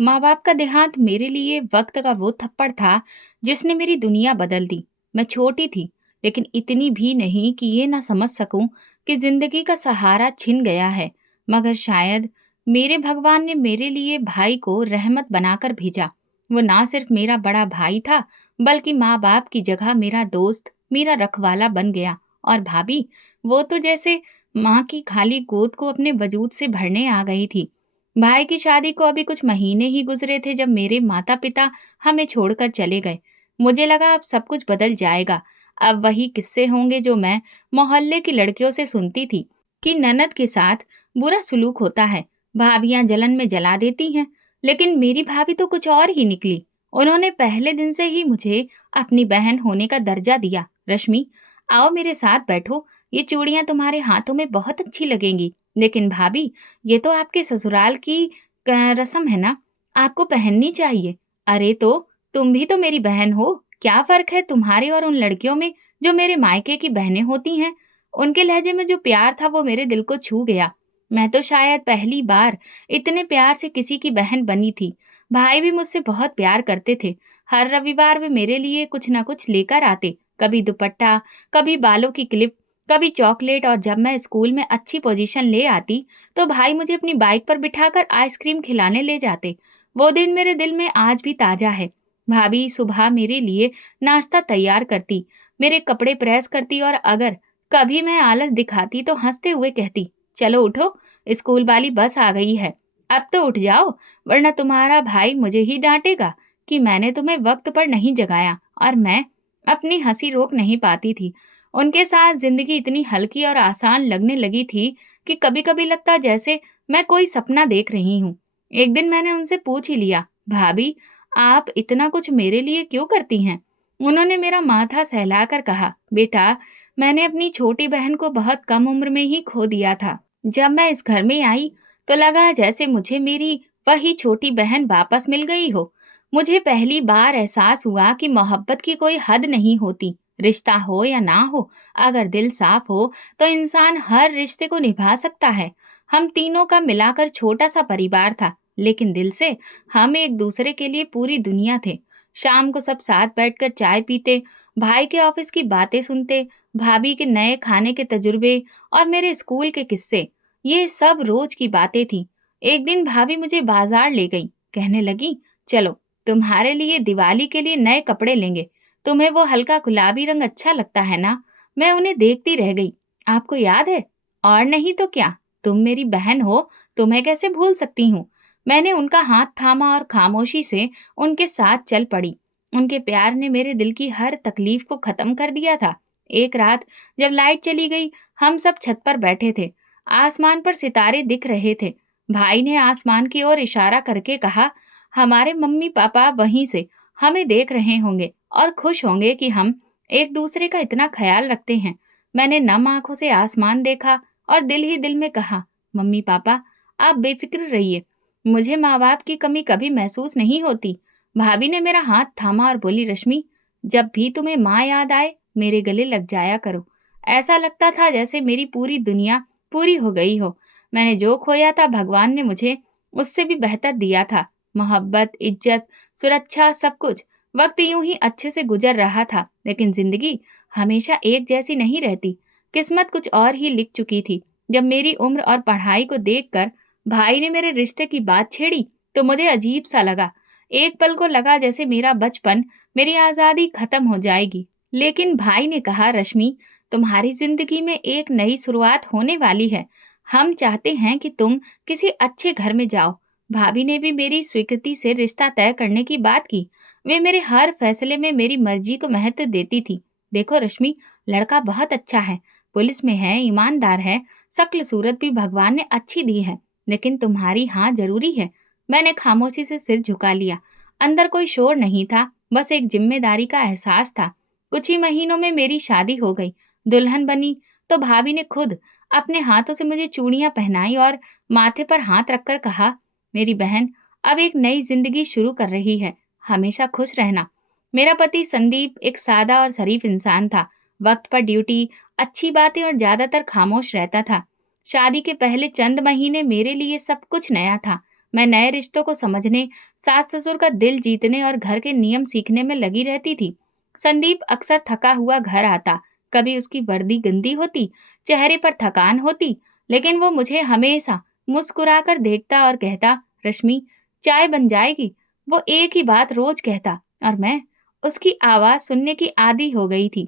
माँ बाप का देहांत मेरे लिए वक्त का वो थप्पड़ था जिसने मेरी दुनिया बदल दी। मैं छोटी थी, लेकिन इतनी भी नहीं कि ये ना समझ सकूं कि जिंदगी का सहारा छिन गया है। मगर शायद मेरे भगवान ने मेरे लिए भाई को रहमत बनाकर भेजा। वो ना सिर्फ मेरा बड़ा भाई था, बल्कि माँ बाप की जगह मेरा दोस्त, मेरा रखवाला बन गया। और भाभी, वो तो जैसे माँ की खाली गोद को अपने वजूद से भरने आ गई थी। भाई की शादी को अभी कुछ महीने ही गुजरे थे जब मेरे माता पिता हमें छोड़कर चले गए। मुझे लगा अब सब कुछ बदल जाएगा। अब वही किस्से होंगे जो मैं मोहल्ले की लड़कियों से सुनती थी कि ननद के साथ बुरा सुलूक होता है, भाभियां जलन में जला देती हैं। लेकिन मेरी भाभी तो कुछ और ही निकली। उन्होंने पहले दिन से ही मुझे अपनी बहन होने का दर्जा दिया। रश्मि, आओ मेरे साथ बैठो, ये चूड़ियां तुम्हारे हाथों में बहुत अच्छी लगेंगी। लेकिन भाभी, ये तो आपके ससुराल की रस्म है ना, आपको पहननी चाहिए। अरे तो तुम भी तो मेरी बहन हो। क्या फर्क है तुम्हारे और उन लड़कियों में जो मेरे मायके की बहनें होती हैं? उनके लहजे में जो प्यार था वो मेरे दिल को छू गया। मैं तो शायद पहली बार इतने प्यार से किसी की बहन बनी थी। भाई भी मुझसे बहुत प्यार करते थे। हर रविवार वे मेरे लिए कुछ ना कुछ लेकर आते, कभी दुपट्टा, कभी बालों की क्लिप, कभी चॉकलेट। और जब मैं स्कूल में अच्छी पोजीशन ले आती तो भाई मुझे अपनी बाइक पर बिठाकर आइसक्रीम खिलाने ले जाते। वो दिन मेरे दिल में आज भी ताजा है। भाभी सुबह मेरे लिए नाश्ता तैयार करती, मेरे कपड़े प्रेस करती, और अगर कभी मैं आलस दिखाती तो हंसते हुए कहती, चलो उठो, स्कूल वाली बस आ गई है, अब तो उठ जाओ, वरना तुम्हारा भाई मुझे ही डांटेगा कि मैंने तुम्हें वक्त पर नहीं जगाया। और मैं अपनी हंसी रोक नहीं पाती थी। उनके साथ जिंदगी इतनी हल्की और आसान लगने लगी थी कि कभी-कभी लगता जैसे मैं कोई सपना देख रही हूँ। एक दिन मैंने उनसे पूछ ही लिया, भाभी, आप इतना कुछ मेरे लिए क्यों करती हैं? उन्होंने मेरा माथा सहलाकर कहा, बेटा, मैंने अपनी छोटी बहन को बहुत कम उम्र में ही खो दिया था। जब मैं इस घर में आई तो लगा जैसे मुझे मेरी वही छोटी बहन वापस मिल गई हो। मुझे पहली बार एहसास हुआ कि मोहब्बत की कोई हद नहीं होती। रिश्ता हो या ना हो, अगर दिल साफ हो तो इंसान हर रिश्ते को निभा सकता है। हम तीनों का मिलाकर छोटा सा परिवार था, लेकिन दिल से हम एक दूसरे के लिए पूरी दुनिया थे। शाम को सब साथ बैठकर चाय पीते, भाई के ऑफिस की बातें सुनते, भाभी के नए खाने के तजुर्बे और मेरे स्कूल के किस्से। ये सब रोज की बातें थी। एक दिन भाभी मुझे बाजार ले गई, कहने लगी, चलो, तुम्हारे लिए दिवाली के लिए नए कपड़े लेंगे। तुम्हें वो हल्का गुलाबी रंग अच्छा लगता है ना? मैं उन्हें देखती रह गई। आपको याद है? और नहीं तो क्या, तुम मेरी बहन हो, तुम्हें कैसे भूल सकती हूँ? मैंने उनका हाथ थामा और खामोशी से उनके साथ चल पड़ी। उनके प्यार ने मेरे दिल की हर तकलीफ को खत्म कर दिया था। एक रात जब लाइट चली गई, हम सब छत पर बैठे थे। आसमान पर सितारे दिख रहे थे। भाई ने आसमान की ओर इशारा करके कहा, हमारे मम्मी पापा वहीं से हमें देख रहे होंगे और खुश होंगे कि हम एक दूसरे का इतना ख्याल रखते हैं। मैंने नम आंखों से आसमान देखा और दिल ही दिल में कहा, मम्मी पापा, आप बेफिक्र रहिए, मुझे माँ बाप की कमी कभी महसूस नहीं होती। भाभी ने मेरा हाथ थामा और बोली, रश्मि, जब भी तुम्हें माँ याद आए मेरे गले लग जाया करो। ऐसा लगता था जैसे मेरी पूरी दुनिया पूरी हो गई हो। मैंने जो खोया था भगवान ने मुझे उससे भी बेहतर दिया था। मोहब्बत, इज्जत, सुरक्षा, सब कुछ। वक्त यूं ही अच्छे से गुजर रहा था, लेकिन जिंदगी हमेशा एक जैसी नहीं रहती। किस्मत कुछ और ही लिख चुकी थी। जब मेरी उम्र और पढ़ाई को देखकर भाई ने मेरे रिश्ते की बात छेड़ी तो मुझे अजीब सा लगा। एक पल को लगा जैसे मेरा बचपन, मेरी आजादी खत्म हो जाएगी। लेकिन भाई ने कहा, रश्मि, तुम्हारी जिंदगी में एक नई शुरुआत होने वाली है। हम चाहते हैं कि तुम किसी अच्छे घर में जाओ। भाभी ने भी मेरी स्वीकृति से रिश्ता तय करने की बात की। वे मेरे हर फैसले में मेरी मर्जी को महत्व देती थी। देखो रश्मि, लड़का बहुत अच्छा है, पुलिस में है, ईमानदार है, शक्ल सूरत भी भगवान ने अच्छी दी है, लेकिन तुम्हारी हाँ जरूरी है। मैंने खामोशी से सिर झुका लिया। अंदर कोई शोर नहीं था, बस एक जिम्मेदारी का एहसास था। कुछ ही महीनों में मेरी शादी हो गई। दुल्हन बनी तो भाभी ने खुद अपने हाथों से मुझे चूड़ियां पहनाई और माथे पर हाथ रखकर कहा, मेरी बहन अब एक नई जिंदगी शुरू कर रही है, हमेशा खुश रहना। मेरा पति संदीप एक सादा और शरीफ इंसान था। वक्त पर ड्यूटी, अच्छी बातें और ज्यादातर खामोश रहता था। शादी के पहले चंद महीने मेरे लिए सब कुछ नया था। मैं नए रिश्तों को समझने, सास-ससुर का दिल जीतने और घर के नियम सीखने में लगी रहती थी। संदीप अक्सर थका हुआ घर आता, कभी उसकी वर्दी गंदी होती, चेहरे पर थकान होती, लेकिन वो मुझे हमेशा मुस्कुराकर देखता और कहता, रश्मि, चाय बन जाएगी। वो एक ही बात रोज कहता और मैं उसकी आवाज सुनने की आदी हो गई थी।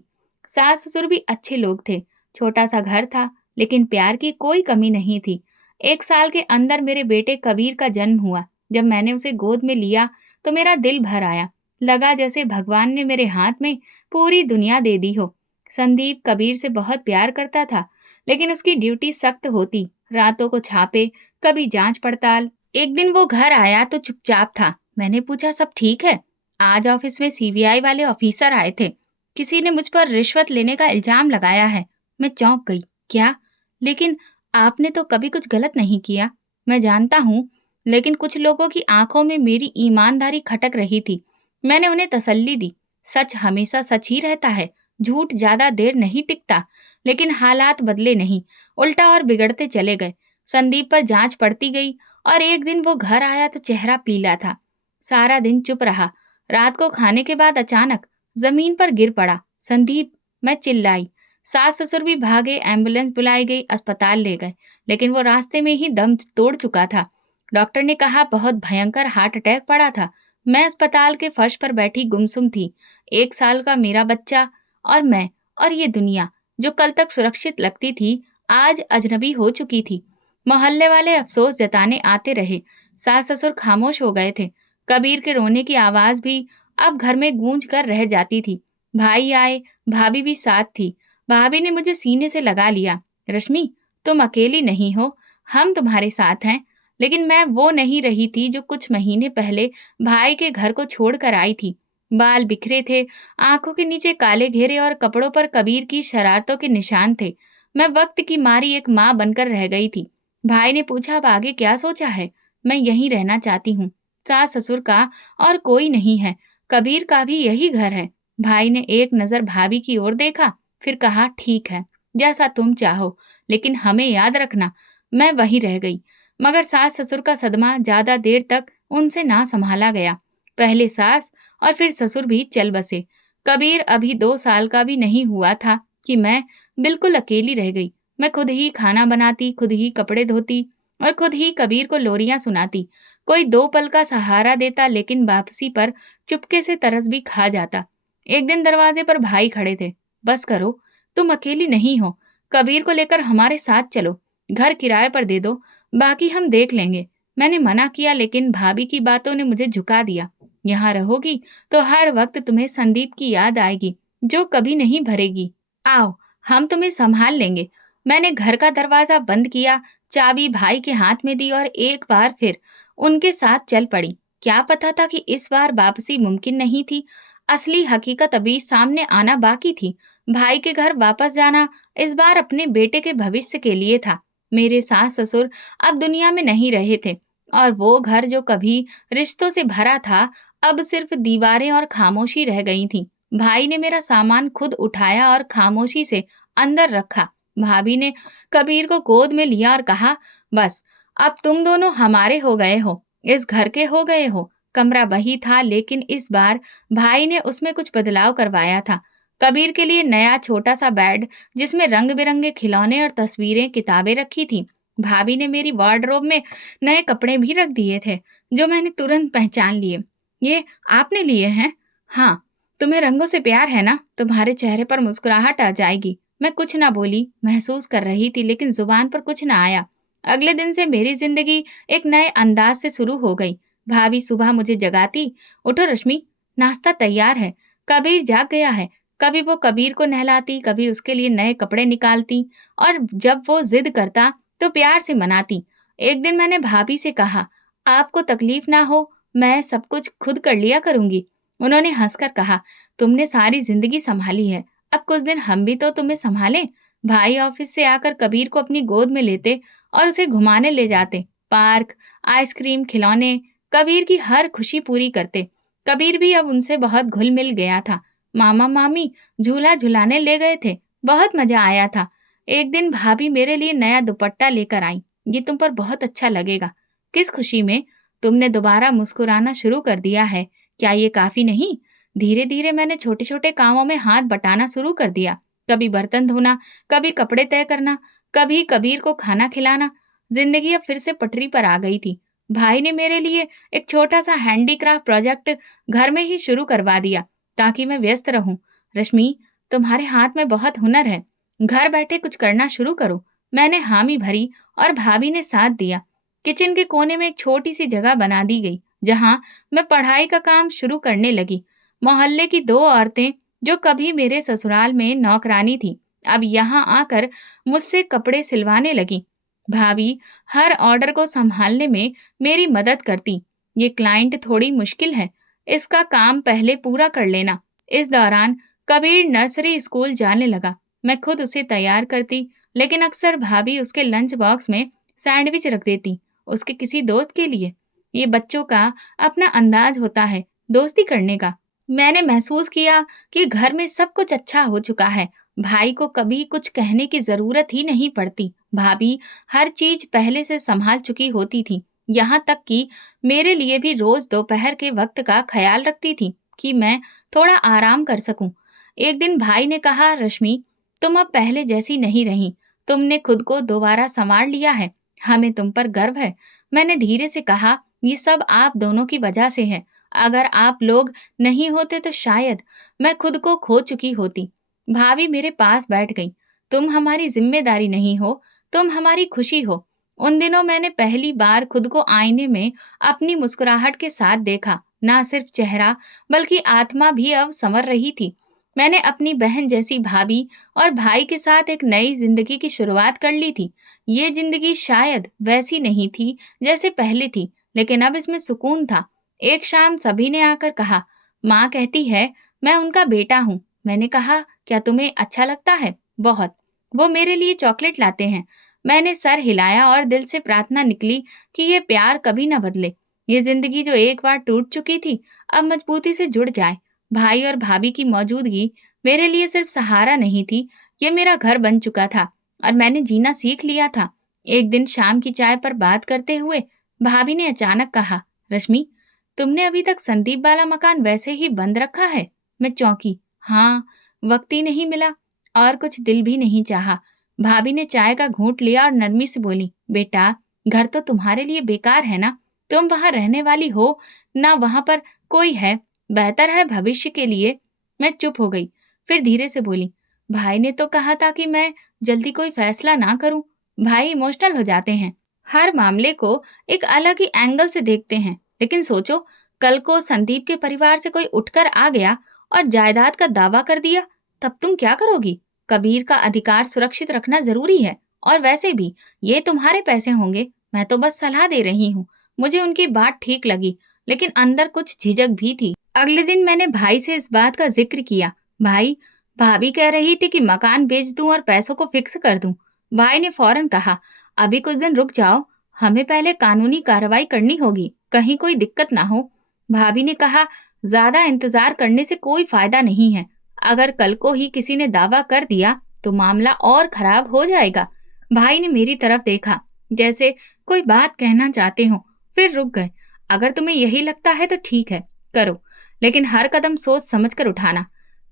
सास ससुर भी अच्छे लोग थे। छोटा सा घर था, लेकिन प्यार की कोई कमी नहीं थी। 1 साल के अंदर मेरे बेटे कबीर का जन्म हुआ। जब मैंने उसे गोद में लिया तो मेरा दिल भर आया। लगा जैसे भगवान ने मेरे हाथ में पूरी दुनिया दे दी हो। संदीप कबीर से बहुत प्यार करता था, लेकिन उसकी ड्यूटी सख्त होती। रातों को छापे, कभी जांच पड़ताल। एक दिन वो घर आया तो चुपचाप था। मैंने पूछा, सब ठीक है? आज ऑफिस में सीबीआई वाले ऑफिसर आए थे। किसी ने मुझ पर रिश्वत लेने का इल्जाम लगाया है। मैं चौंक गई। क्या? लेकिन आपने तो कभी कुछ गलत नहीं किया। मैं जानता हूँ, लेकिन कुछ लोगों की आंखों में मेरी ईमानदारी खटक रही थी। मैंने उन्हें तसल्ली दी। सच हमेशा सच ही रहता है। झूठ ज्यादा देर नहीं टिकता। लेकिन हालात बदले नहीं, उल्टा और बिगड़ते चले गए। संदीप पर जांच पड़ती गई और एक दिन वो घर आया तो चेहरा पीला था। सारा दिन चुप रहा। रात को खाने के बाद अचानक जमीन पर गिर पड़ा। संदीप! मैं चिल्लाई। सास ससुर भी भागे, एम्बुलेंस बुलाई गई, अस्पताल ले गए, लेकिन वो रास्ते में ही दम तोड़ चुका था। डॉक्टर ने कहा बहुत भयंकर हार्ट अटैक पड़ा था। मैं अस्पताल के फर्श पर बैठी गुमसुम थी। 1 साल का मेरा बच्चा और मैं, और ये दुनिया जो कल तक सुरक्षित लगती थी, आज अजनबी हो चुकी थी। मोहल्ले वाले अफसोस जताने आते रहे। सास ससुर खामोश हो गए थे। कबीर के रोने की आवाज भी अब घर में गूंज कर रह जाती थी। भाई आए, भाभी भी साथ थी। भाभी ने मुझे सीने से लगा लिया। रश्मि, तुम अकेली नहीं हो, हम तुम्हारे साथ हैं। लेकिन मैं वो नहीं रही थी जो कुछ महीने पहले भाई के घर को छोड़कर आई थी। बाल बिखरे थे, आंखों के नीचे काले घेरे और कपड़ों पर कबीर की शरारतों के निशान थे। मैं वक्त की मारी एक माँ बनकर रह गई थी। भाई ने पूछा, अब आगे क्या सोचा है? मैं यहीं रहना चाहती हूँ। सास ससुर का और कोई नहीं है। कबीर का भी यही घर है। भाई ने एक नजर भाभी की ओर देखा, फिर कहा, ठीक है, जैसा तुम चाहो, लेकिन हमें याद रखना। मैं वहीं रह गई, मगर सास ससुर का सदमा ज्यादा देर तक उनसे ना संभाला गया। पहले सास और फिर ससुर भी चल बसे। कबीर अभी 2 साल का भी नहीं हुआ था कि मैं बिल्कुल अकेली रह गई। मैं खुद ही खाना बनाती, खुद ही कपड़े धोती और खुद ही कबीर को लोरियां सुनाती। कोई 2 पल का सहारा देता, लेकिन वापसी पर चुपके से तरस भी खा जाता। एक दिन दरवाजे पर भाई खड़े थे। बस करो, तुम अकेली नहीं हो। कबीर को लेकर हमारे साथ चलो। घर किराए पर दे दो, बाकी हम देख लेंगे। मैंने मना किया, लेकिन भाभी की बातों ने मुझे झुका दिया। यहाँ रहोगी तो हर वक्त तुम्हें संदीप की याद आएगी, जो कभी नहीं भरेगी। आओ, हम तुम्हें संभाल लेंगे। मैंने घर का दरवाजा बंद किया, चाबी भाई के हाथ में दी और एक बार फिर उनके साथ चल पड़ी। क्या पता था कि इस बार वापसी मुमकिन नहीं थी। असली हकीकत अभी सामने आना बाकी थी। भाई के घर वापस जाना इस बार अपने बेटे के भविष्य के लिए था। मेरे सास ससुर अब दुनिया में नहीं रहे थे, और वो घर जो कभी रिश्तों से भरा था, अब सिर्फ दीवारें और खामोशी रह गई थी। भाई ने मेरा सामान खुद उठाया और खामोशी से अंदर रखा। भाभी ने कबीर को गोद में लिया और कहा, बस अब तुम दोनों हमारे हो गए हो, इस घर के हो गए हो। कमरा वही था, लेकिन इस बार भाई ने उसमें कुछ बदलाव करवाया था। कबीर के लिए नया छोटा सा बेड, जिसमें रंग बिरंगे खिलौने और तस्वीरें, किताबें रखी थी। भाभी ने मेरी वार्डरोब में नए कपड़े भी रख दिए थे, जो मैंने तुरंत पहचान लिए। ये आपने लिए हैं? हाँ। तुम्हें रंगों से प्यार है ना? तुम्हारे चेहरे पर मुस्कुराहट आ जाएगी। मैं कुछ ना बोली, महसूस कर रही थी, लेकिन जुबान पर कुछ ना आया। अगले दिन से मेरी जिंदगी एक नए अंदाज से शुरू हो गई। भाभी सुबह मुझे जगाती, उठो रश्मि, नाश्ता तैयार है। कबीर जाग गया है। कभी वो कबीर को नहलाती, कभी उसके लिए नए कपड़े निकालती, और जब वो जिद करता तो प्यार से मनाती। एक दिन मैंने भाभी से कहा, आपको तकलीफ ना हो, मैं सब कुछ खुद कर लिया करूंगी। उन्होंने हंसकर कहा, तुमने सारी जिंदगी संभाली है, अब कुछ दिन हम भी तो तुम्हें संभालें। भाई ऑफिस से आकर कबीर को अपनी गोद में लेते और उसे घुमाने ले जाते। पार्क, आइसक्रीम, खिलौने, कबीर की हर खुशी पूरी करते। कबीर भी अब उनसे बहुत घुल मिल गया था। मामा मामी झूला झुलाने ले गए थे। बहुत मजा आया था। एक दिन भाभी मेरे लिए नया दुपट्टा लेकर आई। ये तुम पर बहुत अच्छा लगेगा। किस खुशी में? तुमने दोबारा मुस्कुराना शुरू कर दिया है। क्या ये काफी नहीं? धीरे धीरे मैंने छोटे छोटे कामों में हाथ बटाना शुरू कर दिया। कभी बर्तन धोना, कभी कपड़े तय करना, कभी कबीर को खाना खिलाना। जिंदगी अब फिर से पटरी पर आ गई थी। भाई ने मेरे लिए एक छोटा सा हैंडीक्राफ्ट प्रोजेक्ट घर में ही शुरू करवा दिया ताकि मैं व्यस्त रहूं। रश्मि, तुम्हारे हाथ में बहुत हुनर है, घर बैठे कुछ करना शुरू करो। मैंने हामी भरी और भाभी ने साथ दिया। किचन के कोने में एक छोटी सी जगह बना दी गई जहां मैं पढ़ाई का काम शुरू करने लगी। मोहल्ले की दो औरतें जो कभी मेरे ससुराल में नौकरानी थी, अब यहाँ आकर मुझसे कपड़े सिलवाने लगी। भाभी हर ऑर्डर को संभालने में मेरी मदद करती। ये क्लाइंट थोड़ी मुश्किल है, इसका काम पहले पूरा कर लेना। इस दौरान कबीर नर्सरी स्कूल जाने लगा। मैं खुद उसे तैयार करती, लेकिन अक्सर भाभी उसके लंच बॉक्स में सैंडविच रख देती, उसके किसी दोस्त के लिए। ये बच्चों का अपना अंदाज होता है दोस्ती करने का। मैंने महसूस किया कि घर में सब कुछ अच्छा हो चुका है। भाई को कभी कुछ कहने की जरूरत ही नहीं पड़ती। भाभी हर चीज पहले से संभाल चुकी होती थी, यहाँ तक कि मेरे लिए भी रोज दोपहर के वक्त का ख्याल रखती थी कि मैं थोड़ा आराम कर सकूं। एक दिन भाई ने कहा, रश्मि, तुम अब पहले जैसी नहीं रही। तुमने खुद को दोबारा संवार लिया है। हमें तुम पर गर्व है। मैंने धीरे से कहा, ये सब आप दोनों की वजह से है। अगर आप लोग नहीं होते तो शायद मैं खुद को खो चुकी होती। भाभी मेरे पास बैठ गई। तुम हमारी जिम्मेदारी नहीं हो, तुम हमारी खुशी हो। उन दिनों मैंने पहली बार खुद को आईने में अपनी मुस्कुराहट के साथ देखा। ना सिर्फ चेहरा, बल्कि आत्मा भी अब संवर रही थी। मैंने अपनी बहन जैसी भाभी और भाई के साथ एक नई जिंदगी की शुरुआत कर ली थी। ये जिंदगी शायद वैसी नहीं थी जैसे पहले थी, लेकिन अब इसमें सुकून था। एक शाम सभी ने आकर कहा, माँ कहती है मैं उनका बेटा हूँ। मैंने कहा, क्या तुम्हें अच्छा लगता है? बहुत। वो मेरे लिए चॉकलेट लाते हैं। मैंने सर हिलाया और दिल से प्रार्थना निकली कि ये प्यार कभी ना बदले। ये जिंदगी जो एक बार टूट चुकी थी, अब मजबूती से जुड़ जाए। भाई और भाभी की मौजूदगी मेरे लिए सिर्फ सहारा नहीं थी, ये मेरा घर बन चुका था और मैंने जीना सीख लिया था। एक दिन शाम की चाय पर बात करते हुए भाभी ने अचानक कहा, रश्मि, तुमने अभी तक संदीप वाला मकान वैसे ही बंद रखा है? मैं चौंकी। हाँ, वक्त ही नहीं मिला और कुछ दिल भी नहीं चाहा। भाभी ने चाय का घूंट लिया और नरमी से बोली, बेटा, घर तो तुम्हारे लिए बेकार है ना। तुम वहां रहने वाली हो ना, वहां पर कोई है। बेहतर है भविष्य के लिए। मैं चुप हो गई, फिर धीरे से बोली, भाई ने तो कहा था कि मैं जल्दी कोई फैसला ना करूं। भाई इमोशनल हो जाते हैं, हर मामले को एक अलग ही एंगल से देखते हैं। लेकिन सोचो, कल को संदीप के परिवार से कोई उठकर आ गया और जायदाद का दावा कर दिया, तब तुम क्या करोगी? कबीर का अधिकार सुरक्षित रखना जरूरी है। और वैसे भी ये तुम्हारे पैसे होंगे, मैं तो बस सलाह दे रही हूँ। मुझे उनकी बात ठीक लगी, लेकिन अंदर कुछ झिझक भी थी। अगले दिन मैंने भाई से इस बात का जिक्र किया। भाई, भाभी कह रही थी कि मकान बेच दूं और पैसों को फिक्स कर दूं। भाई ने फौरन कहा, अभी कुछ दिन रुक जाओ, हमें पहले कानूनी कार्रवाई करनी होगी, कहीं कोई दिक्कत ना हो। भाभी ने कहा, ज्यादा इंतजार करने से कोई फायदा नहीं है। अगर कल को ही किसी ने दावा कर दिया तो मामला और खराब हो जाएगा। भाई ने मेरी तरफ देखा जैसे कोई बात कहना चाहते हो, फिर रुक गए। अगर तुम्हें यही लगता है तो ठीक है, करो, लेकिन हर कदम सोच समझ कर उठाना।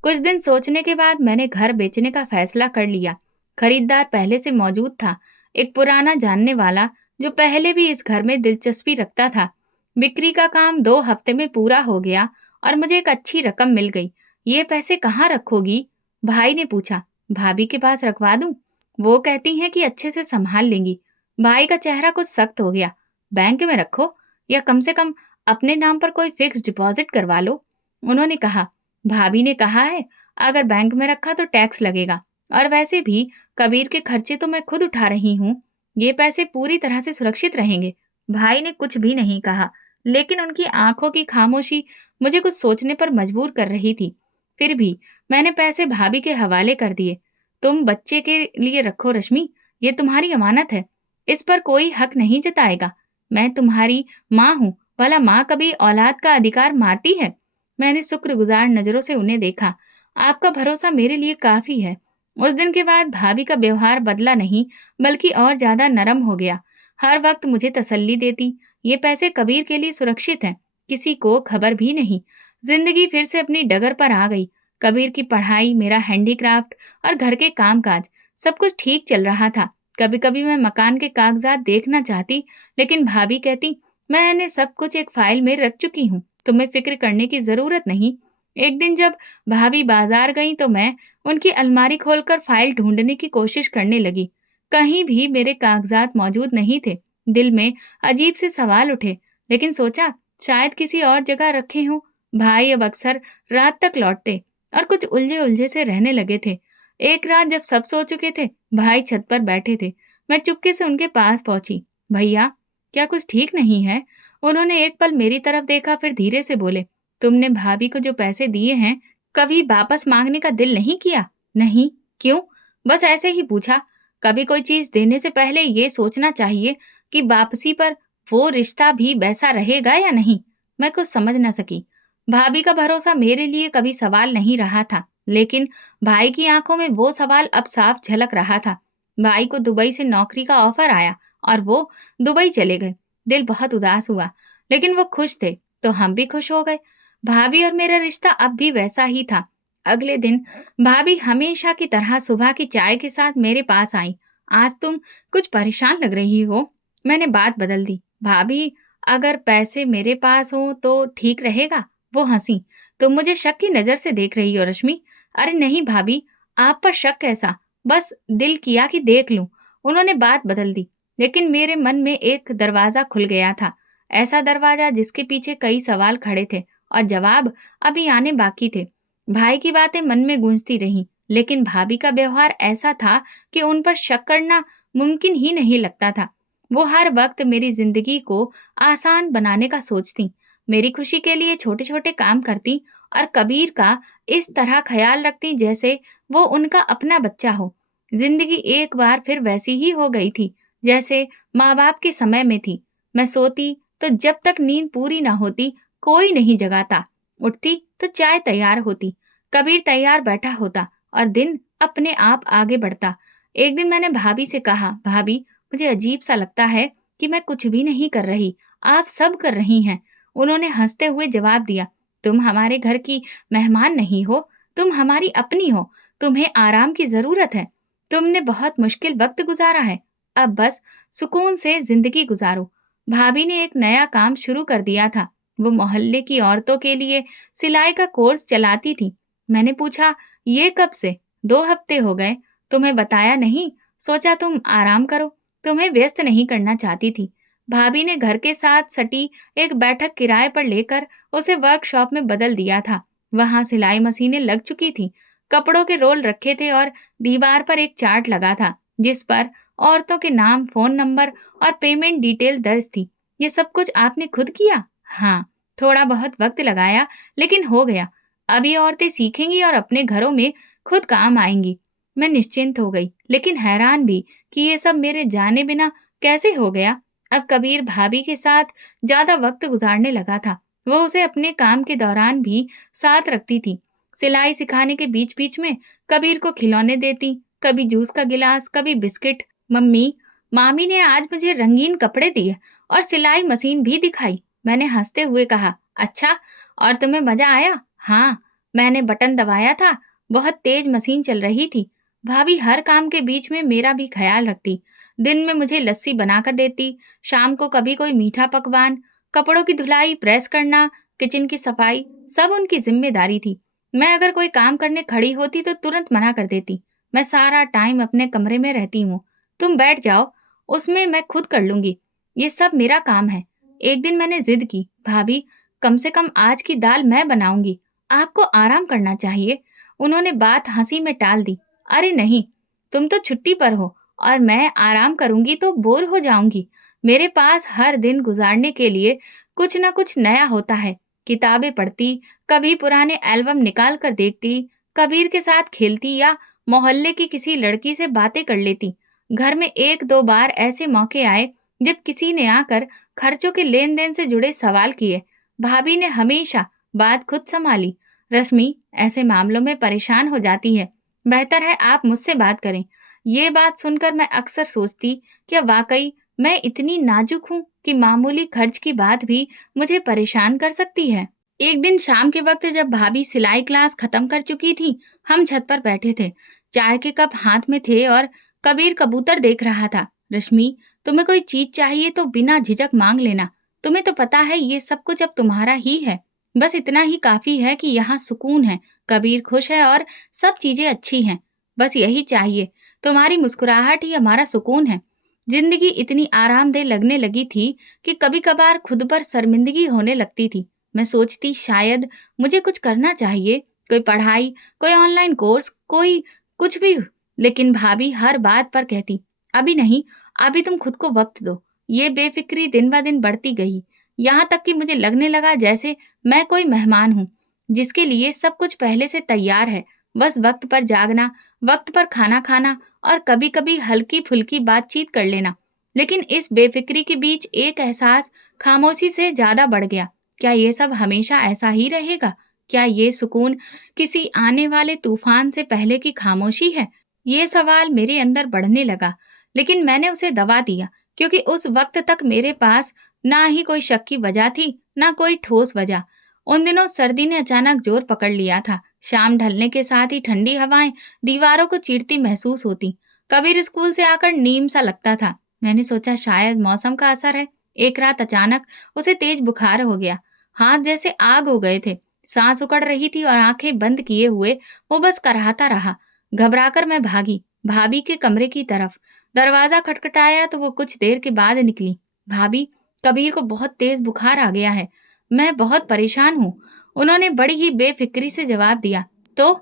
कुछ दिन सोचने के बाद मैंने घर बेचने का फैसला कर लिया। खरीदार पहले से मौजूद था, एक पुराना जानने वाला जो पहले भी इस घर में दिलचस्पी रखता था। बिक्री का काम 2 हफ्ते में पूरा हो गया और मुझे एक अच्छी रकम मिल गई। ये पैसे कहाँ रखोगी? भाई ने पूछा। भाभी के पास रखवा दूं? वो कहती हैं कि अच्छे से संभाल लेंगी। भाई का चेहरा कुछ सख्त हो गया। बैंक में रखो, या कम से कम अपने नाम पर कोई फिक्स डिपॉजिट करवा लो, उन्होंने कहा। भाभी ने कहा है, अगर बैंक में रखा तो टैक्स लगेगा, और वैसे भी कबीर के खर्चे तो मैं खुद उठा रही हूँ। ये पैसे पूरी तरह से सुरक्षित रहेंगे। भाई ने कुछ भी नहीं कहा, लेकिन उनकी आंखों की खामोशी मुझे कुछ सोचने पर मजबूर कर रही थी। फिर भी मैंने पैसे भाभी के हवाले कर दिए। तुम बच्चे के लिए रखो रश्मि, ये तुम्हारी अमानत है, इस पर कोई हक नहीं जताएगा। मैं तुम्हारी माँ हूँ, भला माँ कभी औलाद का अधिकार मारती है? मैंने शुक्रगुजार नजरों से उन्हें देखा। आपका भरोसा मेरे लिए काफी है। उस दिन के बाद भाभी का व्यवहार बदला नहीं, बल्कि और ज्यादा नरम हो गया। हर वक्त मुझे तसल्ली देती, ये पैसे कबीर के लिए सुरक्षित हैं, किसी को खबर भी नहीं। जिंदगी फिर से अपनी डगर पर आ गई। कबीर की पढ़ाई, मेरा हैंडीक्राफ्ट और घर के कामकाज, सब कुछ ठीक चल रहा था। कभी कभी मैं मकान के कागजात देखना चाहती, लेकिन भाभी कहती, मैंने सब कुछ एक फाइल में रख चुकी हूँ, तुम्हें फिक्र करने की जरूरत नहीं। एक दिन जब भाभी बाजार गई तो मैं उनकी अलमारी खोलकर फाइल ढूंढने की कोशिश करने लगी। कहीं भी मेरे कागजात मौजूद नहीं थे। दिल में अजीब से सवाल उठे, लेकिन सोचा शायद किसी और जगह रखे हों। भाई अब अक्सर रात तक लौटते और कुछ उलझे उलझे से रहने लगे थे। एक रात जब सब सो चुके थे, भाई छत पर बैठे थे। मैं चुपके से उनके पास पहुंची। भैया, क्या कुछ ठीक नहीं है? उन्होंने एक पल मेरी तरफ देखा, फिर धीरे से बोले, तुमने भाभी को जो पैसे दिए हैं, कभी वापस मांगने का दिल नहीं किया? नहीं। क्यों? बस ऐसे ही पूछा। कभी कोई चीज देने से पहले ये सोचना चाहिए कि वापसी पर वो रिश्ता भी वैसा रहेगा या नहीं। मैं कुछ समझ न सकी। भाभी का भरोसा मेरे लिए कभी सवाल नहीं रहा था, लेकिन भाई की आंखों में वो सवाल अब साफ झलक रहा था। भाई को दुबई से नौकरी का ऑफर आया और वो दुबई चले गए। दिल बहुत उदास हुआ, लेकिन वो खुश थे तो हम भी खुश हो गए। भाभी और मेरा रिश्ता अब भी वैसा ही था। अगले दिन भाभी हमेशा की तरह सुबह की चाय के साथ मेरे पास आई। आज तुम कुछ परेशान लग रही हो। मैंने बात बदल दी। भाभी, अगर पैसे मेरे पास हो तो ठीक रहेगा। वो हंसी। तुम मुझे शक की नजर से देख रही हो रश्मि। अरे नहीं भाभी, आप पर शक कैसा, बस दिल किया कि देख लूं। उन्होंने बात बदल दी, लेकिन मेरे मन में एक दरवाजा खुल गया था। ऐसा दरवाजा जिसके पीछे कई सवाल खड़े थे और जवाब अभी आने बाकी थे। भाई की बातें मन में गूंजती रहीं, लेकिन भाभी का व्यवहार ऐसा था कि उन पर शक करना मुमकिन ही नहीं लगता था। वो हर वक्त मेरी जिंदगी को आसान बनाने का सोचती, मेरी खुशी के लिए छोटे छोटे काम करती और कबीर का इस तरह ख्याल रखती जैसे वो उनका अपना बच्चा हो। जिंदगी एक बार फिर वैसी ही हो गई थी जैसे माँ बाप के समय में थी। मैं सोती तो जब तक नींद पूरी ना होती कोई नहीं जगाता। उठती तो चाय तैयार होती, कबीर तैयार बैठा होता और दिन अपने आप आगे बढ़ता। एक दिन मैंने भाभी से कहा, भाभी, मुझे अजीब सा लगता है कि मैं कुछ भी नहीं कर रही, आप सब कर रही हैं। उन्होंने हंसते हुए जवाब दिया, तुम हमारे घर की मेहमान नहीं हो, तुम हमारी अपनी हो। तुम्हें आराम की जरूरत है। तुमने बहुत मुश्किल वक्त गुजारा है, अब बस सुकून से जिंदगी गुजारो। भाभी ने एक नया काम शुरू कर दिया था। वो मोहल्ले की औरतों के लिए सिलाई का कोर्स चलाती थी। मैंने पूछा, ये कब से? 2 हफ्ते हो गए। तुम्हें बताया नहीं, सोचा तुम आराम करो। तुम्हें व्यस्त नहीं करना चाहती थी। भाभी ने घर के साथ सटी एक बैठक किराए पर लेकर उसे वर्कशॉप में बदल दिया था। वहां सिलाई मशीनें लग चुकी थी, कपड़ों के रोल रखे थे और दीवार पर एक चार्ट लगा था जिस पर औरतों के नाम, फोन नंबर और पेमेंट डिटेल दर्ज थी। ये सब कुछ आपने खुद किया? हाँ, थोड़ा बहुत वक्त लगाया, लेकिन हो गया। अब ये औरतें सीखेंगी और अपने घरों में खुद काम आएंगी। मैं निश्चिंत हो गई, लेकिन हैरान भी कि ये सब मेरे जाने बिना कैसे हो गया। अब कबीर भाभी के साथ ज्यादा वक्त गुजारने लगा था। वो उसे अपने काम के दौरान भी साथ रखती थी। सिलाई सिखाने के बीच बीच में कबीर को खिलौने देती, कभी जूस का गिलास, कभी बिस्किट। मम्मी, मामी ने आज मुझे रंगीन कपड़े दिए और सिलाई मशीन भी दिखाई। मैंने हंसते हुए कहा, अच्छा, और तुम्हें मजा आया? हाँ, मैंने बटन दबाया था, बहुत तेज मशीन चल रही थी। भाभी हर काम के बीच में मेरा भी ख्याल रखती। दिन में मुझे लस्सी बनाकर देती, शाम को कभी कोई मीठा पकवान। कपड़ों की धुलाई, प्रेस करना, किचन की सफाई, सब उनकी जिम्मेदारी थी। मैं अगर कोई काम करने खड़ी होती तो तुरंत मना कर देती। मैं सारा टाइम अपने कमरे में रहती हूँ, तुम बैठ जाओ, उसमें मैं खुद कर लूंगी, ये सब मेरा काम है। एक दिन मैंने जिद की, भाभी, कम से कम आज की दाल मैं बनाऊंगी, आपको आराम करना चाहिए। उन्होंने बात हंसी में टाल दी, अरे नहीं, तुम तो छुट्टी पर हो और मैं आराम करूंगी तो बोर हो जाऊंगी। मेरे पास हर दिन गुजारने के लिए कुछ न कुछ नया होता है। किताबें पढ़ती, कभी पुराने एल्बम निकाल कर देखती, कबीर के साथ खेलती या मोहल्ले की किसी लड़की से बातें कर लेती। घर में 1-2 बार ऐसे मौके आए जब किसी ने आकर खर्चों के लेन देन से जुड़े सवाल किए। भाभी ने हमेशा बात खुद संभाली। रश्मि ऐसे मामलों में परेशान हो जाती है, बेहतर है आप मुझसे बात करें। ये बात सुनकर मैं अक्सर सोचती, क्या वाकई मैं इतनी नाजुक हूँ कि मामूली खर्च की बात भी मुझे परेशान कर सकती है। एक दिन शाम के वक्त जब भाभी सिलाई क्लास खत्म कर चुकी थी, हम छत पर बैठे थे, चाय के कप हाथ में थे और कबीर कबूतर देख रहा था। रश्मि, तुम्हें कोई चीज चाहिए तो बिना झिझक मांग लेना। तुम्हें तो पता है ये सब कुछ अब तुम्हारा ही है। बस इतना ही काफी है कि यहाँ सुकून है, कबीर खुश है और सब चीजें अच्छी हैं। बस यही चाहिए। तुम्हारी मुस्कुराहट ही हमारा सुकून है। जिंदगी इतनी आरामदेह लगने लगी थी कि कभी कभार खुद पर शर्मिंदगी होने लगती थी। मैं सोचती शायद मुझे कुछ करना चाहिए, कोई पढ़ाई, कोई ऑनलाइन कोर्स, कोई कुछ भी। लेकिन भाभी हर बात पर कहती, अभी नहीं, अभी तुम खुद को वक्त दो। ये बेफिक्री दिन ब दिन बढ़ती गई, यहाँ तक कि मुझे लगने लगा जैसे मैं कोई मेहमान हूँ जिसके लिए सब कुछ पहले से तैयार है। बस वक्त पर जागना, वक्त पर खाना खाना और कभी कभी हल्की फुल्की बातचीत कर लेना। लेकिन इस बेफिक्री के बीच एक एहसास खामोशी से ज्यादा बढ़ गया। क्या ये सब हमेशा ऐसा ही रहेगा? क्या ये सुकून किसी आने वाले तूफान से पहले की खामोशी है? ये सवाल मेरे अंदर बढ़ने लगा, लेकिन मैंने उसे दबा दिया, क्योंकि उस वक्त तक मेरे पास ना ही कोई शक की वजह थी, ना कोई ठोस वजह। उन दिनों सर्दी ने अचानक जोर पकड़ लिया था। शाम ढलने के साथ ही ठंडी हवाएं दीवारों को चीरती महसूस होती। कबीर स्कूल से आकर नीम सा लगता था। मैंने सोचा शायद मौसम का असर है। एक रात अचानक उसे तेज बुखार हो गया। हाथ जैसे आग हो गए थे, सांस उकड़ रही थी और आंखें बंद किए हुए वो बस कराहता रहा। घबराकर मैं भागी भाभी के कमरे की तरफ। दरवाजा खटखटाया तो वो कुछ देर के बाद निकली। भाभी, कबीर को बहुत तेज बुखार आ गया है, मैं बहुत परेशान हूँ। उन्होंने बड़ी ही बेफिक्री से जवाब दिया। तो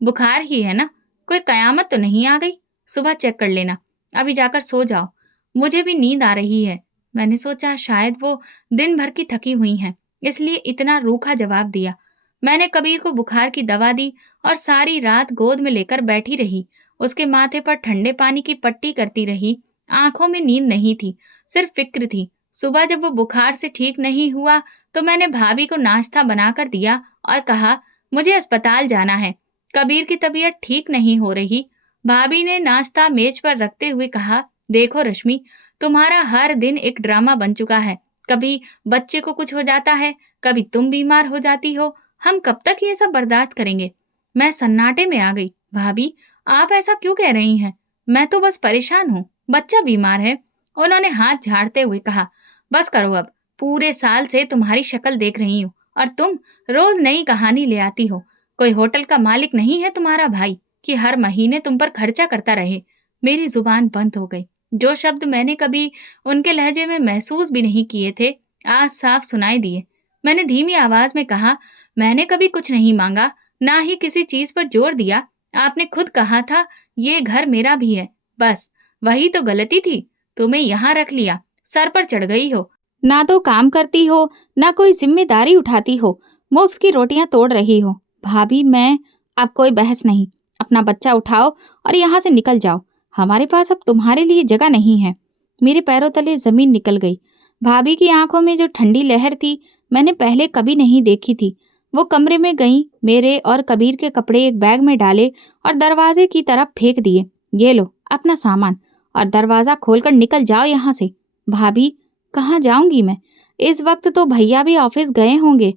बुखार ही है ना, कोई कयामत तो नहीं आ गई? सुबह चेक कर लेना, अभी जाकर सो जाओ। मुझे भी नींद आ रही है। मैंने सोचा शायद वो दिन भर की थकी हुई हैं, इसलिए इतना रूखा जवाब दिया। मैंने कबीर को बुखार की दवा दी और सारी रात गोद में लेकर बैठी रही। उसके माथे पर ठंडे पानी की पट्टी करती रही। आंखों में नींद नहीं थी, सिर्फ फिक्र थी। सुबह जब वो बुखार से ठीक नहीं हुआ तो मैंने भाभी को नाश्ता बनाकर दिया और कहा, मुझे अस्पताल जाना है, कबीर की तबीयत ठीक नहीं हो रही। भाभी ने नाश्ता मेज पर रखते हुए कहा, देखो रश्मि, तुम्हारा हर दिन एक ड्रामा बन चुका है। कभी बच्चे को कुछ हो जाता है, कभी तुम बीमार हो जाती हो। हम कब तक ये सब बर्दाश्त करेंगे? मैं सन्नाटे में आ गई। भाभी, आप ऐसा क्यों कह रही हैं? मैं तो बस परेशान हूँ, बच्चा बीमार है। उन्होंने हाथ झाड़ते हुए कहा, बस करो अब, पूरे साल से तुम्हारी शक्ल देख रही हूँ और तुम रोज नई कहानी ले आती हो। कोई होटल का मालिक नहीं है तुम्हारा भाई कि हर महीने तुम पर खर्चा करता रहे। मेरी जुबान बंद हो गई। जो शब्द मैंने कभी उनके लहजे में महसूस भी नहीं किए थे, आज साफ सुनाई दिए। मैंने धीमी आवाज में कहा, मैंने कभी कुछ नहीं मांगा, ना ही किसी चीज पर जोर दिया। आपने खुद कहा था ये घर मेरा भी है, बस वही तो गलती थी। तुम्हें यहाँ रख लिया, सर पर चढ़ गई हो, ना तो काम करती हो, ना कोई जिम्मेदारी उठाती हो, मुफ्त की रोटियां तोड़ रही हो। भाभी, मैं अब कोई बहस नहीं, अपना बच्चा उठाओ और यहाँ से निकल जाओ। हमारे पास अब तुम्हारे लिए जगह नहीं है। मेरे पैरों तले जमीन निकल गई। भाभी की आंखों में जो ठंडी लहर थी, मैंने पहले कभी नहीं देखी थी। वो कमरे में गईं, मेरे और कबीर के कपड़े एक बैग में डाले और दरवाजे की तरफ फेंक दिए। ये लो अपना सामान और दरवाजा खोलकर निकल जाओ यहाँ से। भाभी, कहाँ जाऊंगी मैं? इस वक्त तो भैया भी ऑफिस गए होंगे।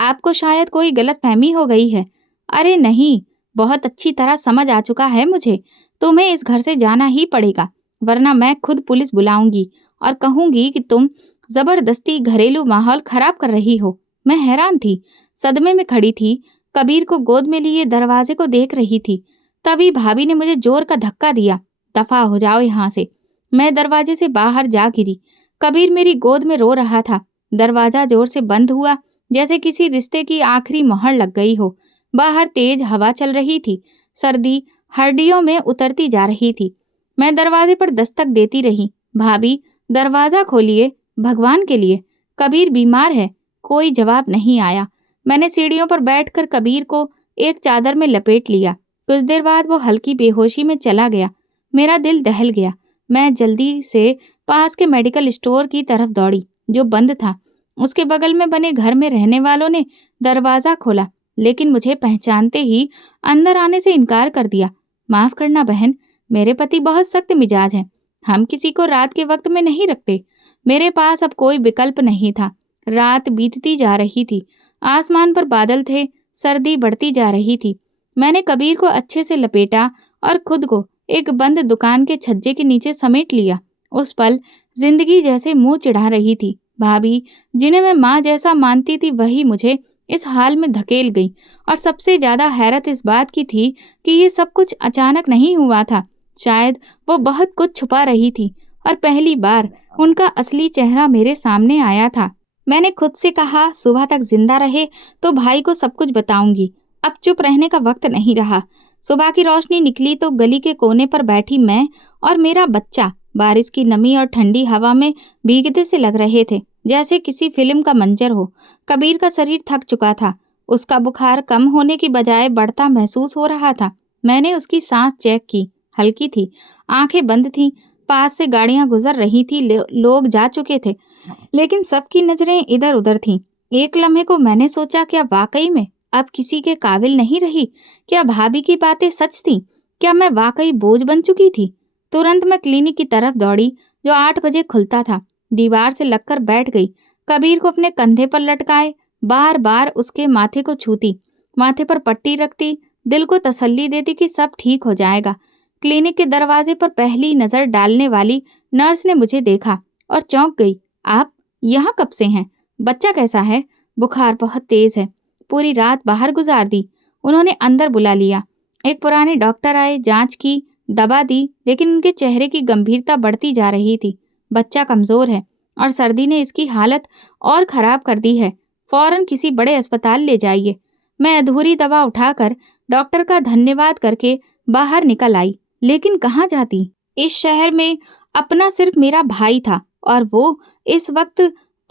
आपको शायद कोई गलतफहमी हो गई है। अरे नहीं, बहुत अच्छी तरह समझ आ चुका है मुझे। तुम्हें इस घर से जाना ही पड़ेगा, वरना मैं खुद पुलिस बुलाऊंगी और कहूंगी कि तुम जबरदस्ती घरेलू माहौल खराब कर रही हो। मैं हैरान थी, सदमे में खड़ी थी, कबीर को गोद में लिए दरवाजे को देख रही थी। तभी भाभी ने मुझे जोर का धक्का दिया। दफा हो जाओ यहाँ से। मैं दरवाजे से बाहर जा गिरी। कबीर मेरी गोद में रो रहा था। दरवाजा जोर से बंद हुआ, जैसे किसी रिश्ते की आखिरी मोहर लग गई हो। बाहर तेज हवा चल रही थी, सर्दी हड्डियों में उतरती जा रही थी। मैं दरवाजे पर दस्तक देती रही। भाभी, दरवाजा खोलिए, भगवान के लिए, कबीर बीमार है। कोई जवाब नहीं आया। मैंने सीढ़ियों पर बैठकर कबीर को एक चादर में लपेट लिया। कुछ देर बाद वो हल्की बेहोशी में चला गया। मेरा दिल दहल गया। मैं जल्दी से पास के मेडिकल स्टोर की तरफ दौड़ी, जो बंद था। उसके बगल में बने घर में रहने वालों ने दरवाजा खोला, लेकिन मुझे पहचानते ही अंदर आने से इनकार कर दिया। माफ करना बहन, मेरे पति बहुत सख्त मिजाज हैं। हम किसी को रात के वक्त में नहीं रखते। मेरे पास अब कोई विकल्प नहीं था। रात बीतती जा रही थी। आसमान पर बादल थे, सर्दी बढ़ती जा रही थी। मैंने कबीर को अच्छे से लपेटा और खुद को एक बंद दुकान के छज्जे के नीचे समेट लिया। उस पल जिंदगी जैसे मुंह चिढ़ा रही थी। भाभी, जिन्हें मैं माँ जैसा मानती थी, वही मुझे इस हाल में धकेल गई। और सबसे ज्यादा हैरत इस बात की थी कि ये सब कुछ अचानक नहीं हुआ था। शायद वो बहुत कुछ छुपा रही थी और पहली बार उनका असली चेहरा मेरे सामने आया था। मैंने खुद से कहा, सुबह तक जिंदा रहे तो भाई को सब कुछ बताऊंगी। अब चुप रहने का वक्त नहीं रहा। सुबह की रोशनी निकली तो गली के कोने पर बैठी मैं और मेरा बच्चा बारिश की नमी और ठंडी हवा में भीगते से लग रहे थे, जैसे किसी फिल्म का मंजर हो। कबीर का शरीर थक चुका था। उसका बुखार कम होने की बजाय बढ़ता महसूस हो रहा था। मैंने उसकी सांस चेक की, हल्की थी, आंखें बंद थीं। पास से गाड़ियां गुजर रही थी, लोग जा चुके थे, लेकिन सबकी नजरें इधर उधर थीं। एक लम्हे को मैंने सोचा, क्या वाकई में अब किसी के काबिल नहीं रही? क्या भाभी की बातें सच थीं? क्या मैं वाकई बोझ बन चुकी थी? तुरंत मैं क्लिनिक की तरफ दौड़ी, जो 8 बजे खुलता था। दीवार से लगकर बैठ गई। कबीर को अपने कंधे पर लटकाए बार बार उसके माथे को छूती, माथे पर पट्टी रखती, दिल को तसल्ली देती कि सब ठीक हो जाएगा। क्लिनिक के दरवाजे पर पहली नजर डालने वाली नर्स ने मुझे देखा और चौंक गई। आप यहाँ कब से हैं? बच्चा कैसा है? बुखार बहुत तेज है। पूरी रात बाहर गुजार दी। उन्होंने अंदर बुला लिया। एक पुराने डॉक्टर आए, जांच की, दवा दी, लेकिन उनके चेहरे की गंभीरता बढ़ती जा रही थी। बच्चा कमजोर है और सर्दी ने इसकी हालत और खराब कर दी है। फौरन किसी बड़े अस्पताल ले जाइए। मैं अधूरी दवा उठाकर डॉक्टर का धन्यवाद करके बाहर निकल आई। लेकिन कहाँ जाती? इस शहर में अपना सिर्फ मेरा भाई था और वो इस वक्त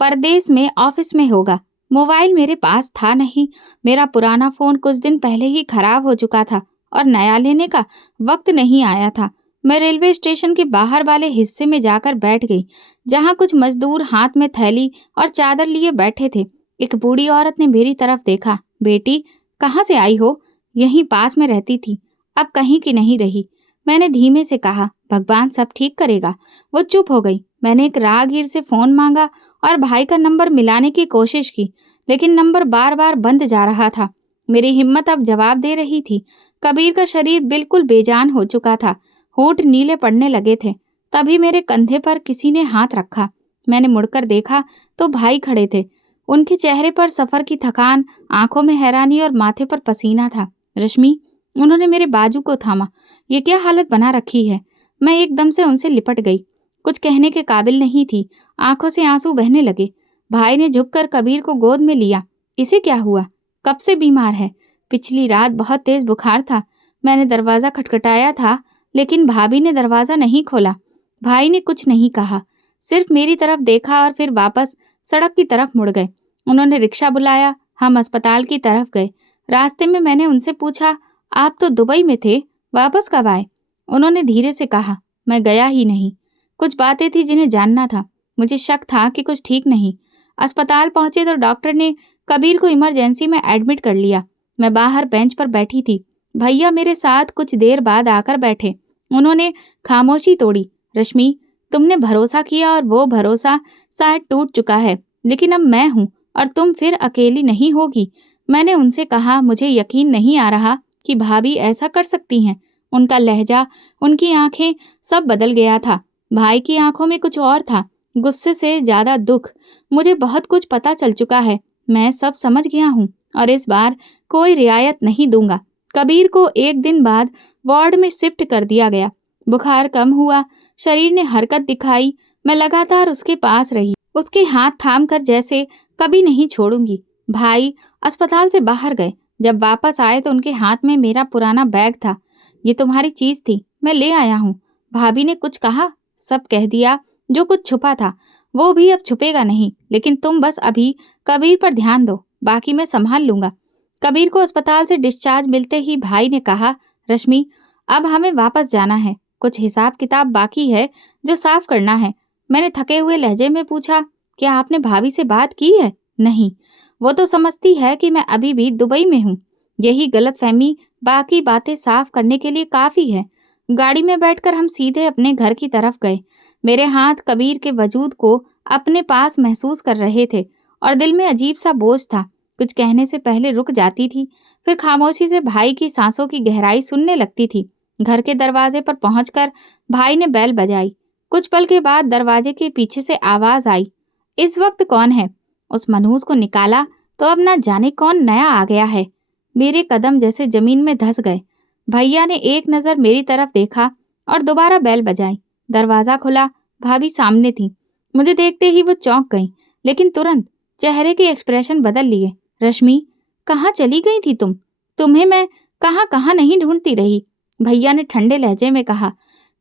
परदेश में ऑफिस में होगा। मोबाइल मेरे पास था नहीं। मेरा पुराना फोन कुछ दिन पहले ही खराब हो चुका था और नया लेने का वक्त नहीं आया था। मैं रेलवे स्टेशन के बाहर वाले हिस्से में जाकर बैठ गई, जहाँ कुछ मजदूर हाथ में थैली और चादर लिए बैठे थे। एक बूढ़ी औरत ने मेरी तरफ देखा। बेटी, कहाँ से आई हो? यहीं पास में रहती थी, अब कहीं की नहीं रही। मैंने धीमे से कहा, भगवान सब ठीक करेगा। वो चुप हो गई। मैंने एक राहगीर से फोन मांगा और भाई का नंबर मिलाने की कोशिश की, लेकिन नंबर बार बार बंद जा रहा था। मेरी हिम्मत अब जवाब दे रही थी। कबीर का शरीर बिल्कुल बेजान हो चुका था, होंठ नीले पड़ने लगे थे। तभी मेरे कंधे पर किसी ने हाथ रखा। मैंने मुड़कर देखा तो भाई खड़े थे। उनके चेहरे पर सफर की थकान, आंखों में हैरानी और माथे पर पसीना था। रश्मि, उन्होंने मेरे बाजू को थामा। ये क्या हालत बना रखी है? मैं एकदम से उनसे लिपट गई। कुछ कहने के काबिल नहीं थी। आंखों से आंसू बहने लगे। भाई ने झुककर कबीर को गोद में लिया। इसे क्या हुआ? कब से बीमार है? पिछली रात बहुत तेज बुखार था। मैंने दरवाजा खटखटाया था, लेकिन भाभी ने दरवाजा नहीं खोला। भाई ने कुछ नहीं कहा, सिर्फ मेरी तरफ देखा और फिर वापस सड़क की तरफ मुड़ गए। उन्होंने रिक्शा बुलाया। हम अस्पताल की तरफ गए। रास्ते में मैंने उनसे पूछा, आप तो दुबई में थे, वापस कब आए? उन्होंने धीरे से कहा, मैं गया ही नहीं। कुछ बातें थी जिन्हें जानना था। मुझे शक था कि कुछ ठीक नहीं। अस्पताल पहुंचे तो डॉक्टर ने कबीर को इमरजेंसी में एडमिट कर लिया। मैं बाहर बेंच पर बैठी थी। भैया मेरे साथ कुछ देर बाद आकर बैठे। उन्होंने खामोशी तोड़ी। रश्मि, तुमने भरोसा किया और वो भरोसा शायद टूट चुका है, लेकिन अब मैं हूँ और तुम फिर अकेली नहीं होगी। मैंने उनसे कहा, मुझे यकीन नहीं आ रहा कि भाभी ऐसा कर सकती हैं। उनका लहजा, उनकी आंखें, सब बदल गया था। भाई की आंखों में कुछ और था, गुस्से से ज्यादा दुख। मुझे बहुत कुछ पता चल चुका है। मैं सब समझ गया हूँ और इस बार कोई रियायत नहीं दूंगा। कबीर को एक दिन बाद वार्ड में शिफ्ट कर दिया गया। बुखार कम हुआ, शरीर ने हरकत दिखाई। मैं लगातार उसके पास रही, उसके हाथ थाम कर जैसे कभी नहीं छोड़ूंगी। भाई अस्पताल से बाहर गए। जब वापस आए तो उनके हाथ में मेरा पुराना बैग था। ये तुम्हारी चीज थी, मैं ले आया हूँ। भाभी ने कुछ कहा? सब कह दिया। जो कुछ छुपा था वो भी अब छुपेगा नहीं, लेकिन तुम बस अभी कबीर पर ध्यान दो, बाकी मैं संभाल लूंगा। कबीर को अस्पताल से डिस्चार्ज मिलते ही भाई ने कहा, रश्मि, अब हमें वापस जाना है। कुछ हिसाब किताब बाकी है जो साफ करना है। मैंने थके हुए लहजे में पूछा, क्या आपने भाभी से बात की है? नहीं, वो तो समझती है कि मैं अभी भी दुबई में हूँ। यही गलतफहमी बाकी बातें साफ करने के लिए काफी है। गाड़ी में बैठकर हम सीधे अपने घर की तरफ गए। मेरे हाथ कबीर के वजूद को अपने पास महसूस कर रहे थे और दिल में अजीब सा बोझ था। कुछ कहने से पहले रुक जाती थी, फिर खामोशी से भाई की सांसों की गहराई सुनने लगती थी। घर के दरवाजे पर पहुंचकर भाई ने बेल बजाई। कुछ पल के बाद दरवाजे के पीछे से आवाज आई, इस वक्त कौन है? उस मनहूस को निकाला तो अब ना जाने कौन नया आ गया है। मेरे कदम जैसे जमीन में धंस गए। भैया ने एक नजर मेरी तरफ देखा और दोबारा बेल बजाई। दरवाजा खुला, भाभी सामने थी। मुझे देखते ही वो चौंक गई, लेकिन तुरंत चेहरे के एक्सप्रेशन बदल लिए। रश्मि, कहाँ चली गई थी तुम? तुम्हें मैं कहाँ कहाँ नहीं ढूंढती रही। भैया ने ठंडे लहजे में कहा।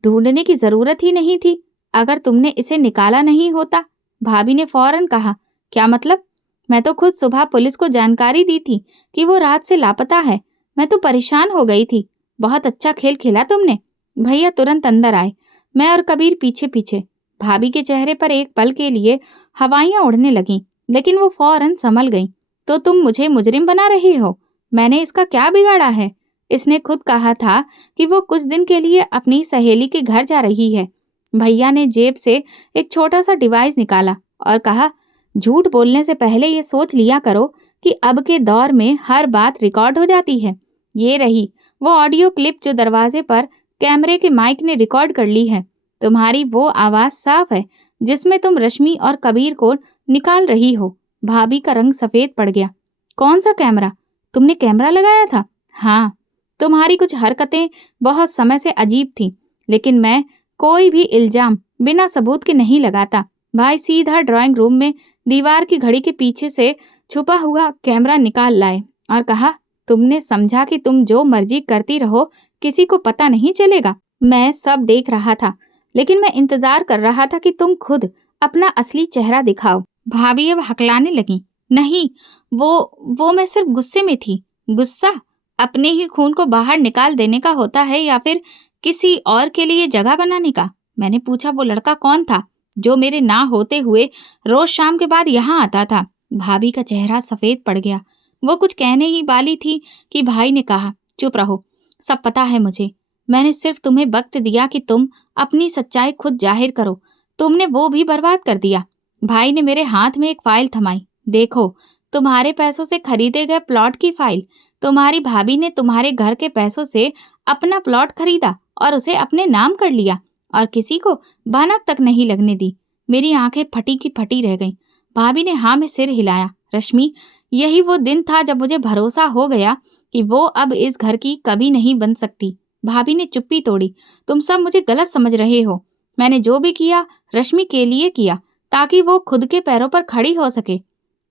ढूंढने की जरूरत ही नहीं थी, अगर तुमने इसे निकाला नहीं होता। भाभी ने फौरन कहा। क्या मतलब? मैं तो खुद सुबह पुलिस को जानकारी दी थी कि वो रात से लापता है। मैं तो परेशान हो गई थी। बहुत अच्छा खेल खेला तुमने। भैया तुरंत अंदर आए, मैं और कबीर पीछे पीछे। भाभी के चेहरे पर एक पल के लिए हवाइयां उड़ने लगीं, लेकिन वो फौरन संभल गईं। तो तुम मुझे मुजरिम बना रही हो? मैंने इसका क्या बिगाड़ा है? इसने खुद कहा था कि वो कुछ दिन के लिए अपनी सहेली के घर जा रही है। भैया ने जेब से एक छोटा सा डिवाइस निकाला और कहा, झूठ बोलने से पहले ये सोच लिया करो कि अब के दौर में हर बात रिकॉर्ड हो जाती है। ये रही वो ऑडियो क्लिप जो दरवाजे पर कैमरे के माइक ने रिकॉर्ड कर ली है। तुम्हारी वो आवाज साफ है जिसमें तुम रश्मि और कबीर को निकाल रही हो। भाभी का रंग सफेद पड़ गया। कौन सा कैमरा? तुमने कैमरा लगाया था? हाँ। तुम्हारी कुछ हरकतें बहुत समय से अजीब थीं, लेकिन मैं कोई भी इल्जाम बिना सबूत के नहीं लगाता। भाई सीधा ड्राइंग रूम में दीवार की घड़ी के पीछे से छुपा हुआ कैमरा निकाल लाए और कहा, तुमने समझा कि तुम जो मर्जी करती रहो, किसी को पता नहीं चलेगा। मैं सब देख रहा था, लेकिन मैं इंतजार कर रहा था कि तुम खुद अपना असली चेहरा दिखाओ। भाभी अब हकलाने लगी। नहीं, वो मैं सिर्फ गुस्से में थी। गुस्सा अपने ही खून को बाहर निकाल देने का होता है या फिर किसी और के लिए जगह बनाने का? मैंने पूछा, वो लड़का कौन था जो मेरे ना होते हुए रोज शाम के बाद यहाँ आता था? भाभी का चेहरा सफेद पड़ गया। वो कुछ कहने ही वाली थी कि भाई ने कहा, चुप रहो, सब पता है मुझे। मैंने सिर्फ तुम्हें वक्त दिया कि तुम अपनी सच्चाई खुद जाहिर करो। तुमने वो भी बर्बाद कर दिया। भाई ने मेरे हाथ में एक फाइल थमाई। देखो, तुम्हारे पैसों से खरीदे गए प्लॉट की फाइल। तुम्हारी भाभी ने तुम्हारे घर के पैसों से अपना प्लॉट खरीदा और उसे अपने नाम कर लिया और किसी को भनक तक नहीं लगने दी। मेरी आंखें फटी की फटी रह गईं। भाभी ने हाँ में सिर हिलाया। रश्मि, यही वो दिन था जब मुझे भरोसा हो गया कि वो अब इस घर की कभी नहीं बन सकती। भाभी ने चुप्पी तोड़ी। तुम सब मुझे गलत समझ रहे हो। मैंने जो भी किया रश्मि के लिए किया, ताकि वो खुद के पैरों पर खड़ी हो सके।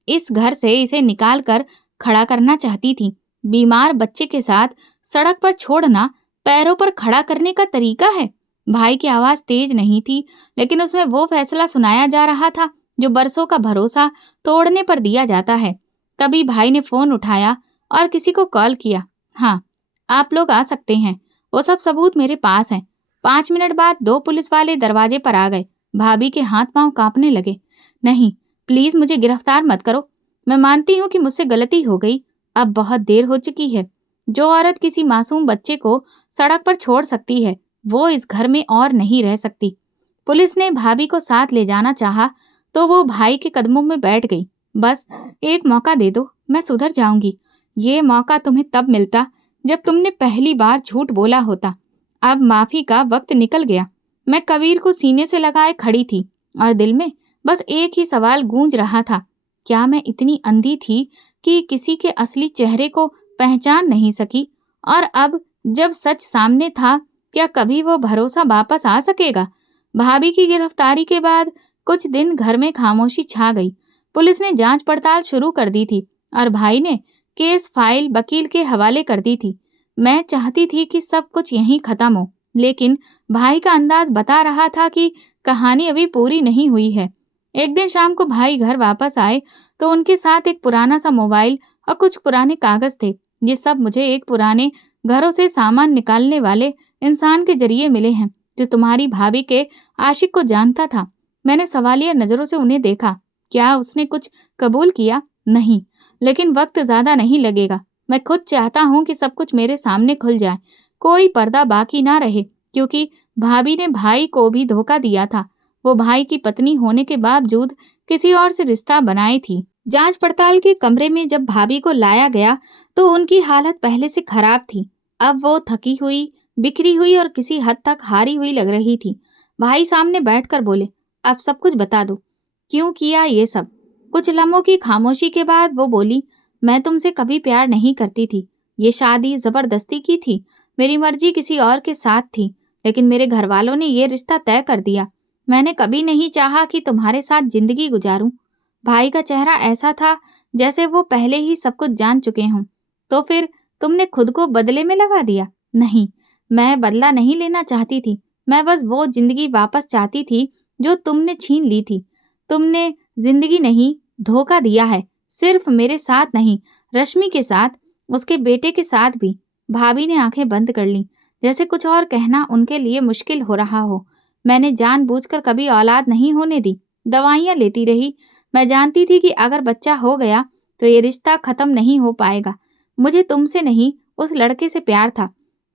इस घर से इसे निकाल कर खड़ा करना चाहती थी। बीमार बच्चे के साथ सड़क पर छोड़ना पैरों पर खड़ा करने का तरीका है? भाई की आवाज तेज नहीं थी, लेकिन उसमें वो फैसला सुनाया जा रहा था जो बरसों का भरोसा तोड़ने पर दिया जाता है। तभी भाई ने फोन उठाया और किसी को कॉल किया। हाँ, आप लोग आ सकते हैं, वो सब सबूत मेरे पास हैं। 5 मिनट बाद 2 पुलिस वाले दरवाजे पर आ गए। भाभी के हाथ पांव कांपने लगे। नहीं, प्लीज मुझे गिरफ्तार मत करो। मैं मानती हूँ कि मुझसे गलती हो गई। अब बहुत देर हो चुकी है। जो औरत किसी मासूम बच्चे को सड़क पर छोड़ सकती है, वो इस घर में और नहीं रह सकती। पुलिस ने भाभी को साथ ले जाना चाहा तो वो भाई के कदमों में बैठ गई। बस एक मौका दे दो, मैं सुधर जाऊंगी। ये मौका तुम्हें तब मिलता जब तुमने पहली बार झूठ बोला होता। अब माफी का वक्त निकल गया। मैं कबीर को सीने से लगाए खड़ी थी और दिल में बस एक ही सवाल गूंज रहा था। क्या मैं इतनी अंधी थी कि किसी के असली चेहरे को पहचान नहीं सकी? और अब जब सच सामने था, क्या कभी वो भरोसा वापस आ सकेगा? भाभी की गिरफ्तारी के बाद कुछ दिन घर में खामोशी छा गई। पुलिस ने जांच पड़ताल शुरू कर दी थी और भाई ने केस फाइल वकील के हवाले कर दी थी। मैं चाहती थी कि सब कुछ यहीं खत्म हो, लेकिन भाई का अंदाज बता रहा था कि कहानी अभी पूरी नहीं हुई है। एक दिन शाम को भाई घर वापस आए तो उनके साथ एक पुराना सा मोबाइल और कुछ पुराने कागज थे। ये सब मुझे एक पुराने घरों से सामान निकालने वाले इंसान के जरिए मिले हैं जो तुम्हारी भाभी के आशिक को जानता था। मैंने सवालिया नजरों से उन्हें देखा। क्या उसने कुछ कबूल किया? नहीं, लेकिन वक्त ज्यादा नहीं लगेगा। मैं खुद चाहता हूँ कि सब कुछ मेरे सामने खुल जाए, कोई पर्दा बाकी ना रहे, क्योंकि भाभी ने भाई को भी धोखा दिया था। वो भाई की पत्नी होने के बावजूद किसी और से रिश्ता बनाई थी। जांच पड़ताल के कमरे में जब भाभी को लाया गया तो उनकी हालत पहले से खराब थी। अब वो थकी हुई, बिखरी हुई और किसी हद तक हारी हुई लग रही थी। भाई सामने बैठकर बोले, अब सब कुछ बता दो, क्यों किया ये सब। कुछ लम्हों की खामोशी के बाद वो बोली, मैं तुमसे कभी प्यार नहीं करती थी। ये शादी जबरदस्ती की थी, मेरी मर्जी किसी और के साथ थी, लेकिन मेरे घर वालों ने ये रिश्ता तय कर दिया। मैंने कभी नहीं चाहा कि तुम्हारे साथ जिंदगी गुजारूं। भाई का चेहरा ऐसा था जैसे वो पहले ही सब कुछ जान चुके हों। तो फिर तुमने खुद को बदले में लगा दिया? नहीं, मैं बदला नहीं लेना चाहती थी। मैं बस वो जिंदगी वापस चाहती थी जो तुमने छीन ली थी। तुमने जिंदगी नहीं, धोखा दिया है। सिर्फ मेरे साथ नहीं, रश्मि के साथ, उसके बेटे के साथ भी। भाभी ने आंखें बंद कर लीं, जैसे कुछ और कहना उनके लिए मुश्किल हो रहा हो। मैंने जानबूझकर कभी औलाद नहीं होने दी, दवाइयाँ लेती रही। मैं जानती थी कि अगर बच्चा हो गया तो ये रिश्ता खत्म नहीं हो पाएगा। मुझे तुमसे नहीं, उस लड़के से प्यार था।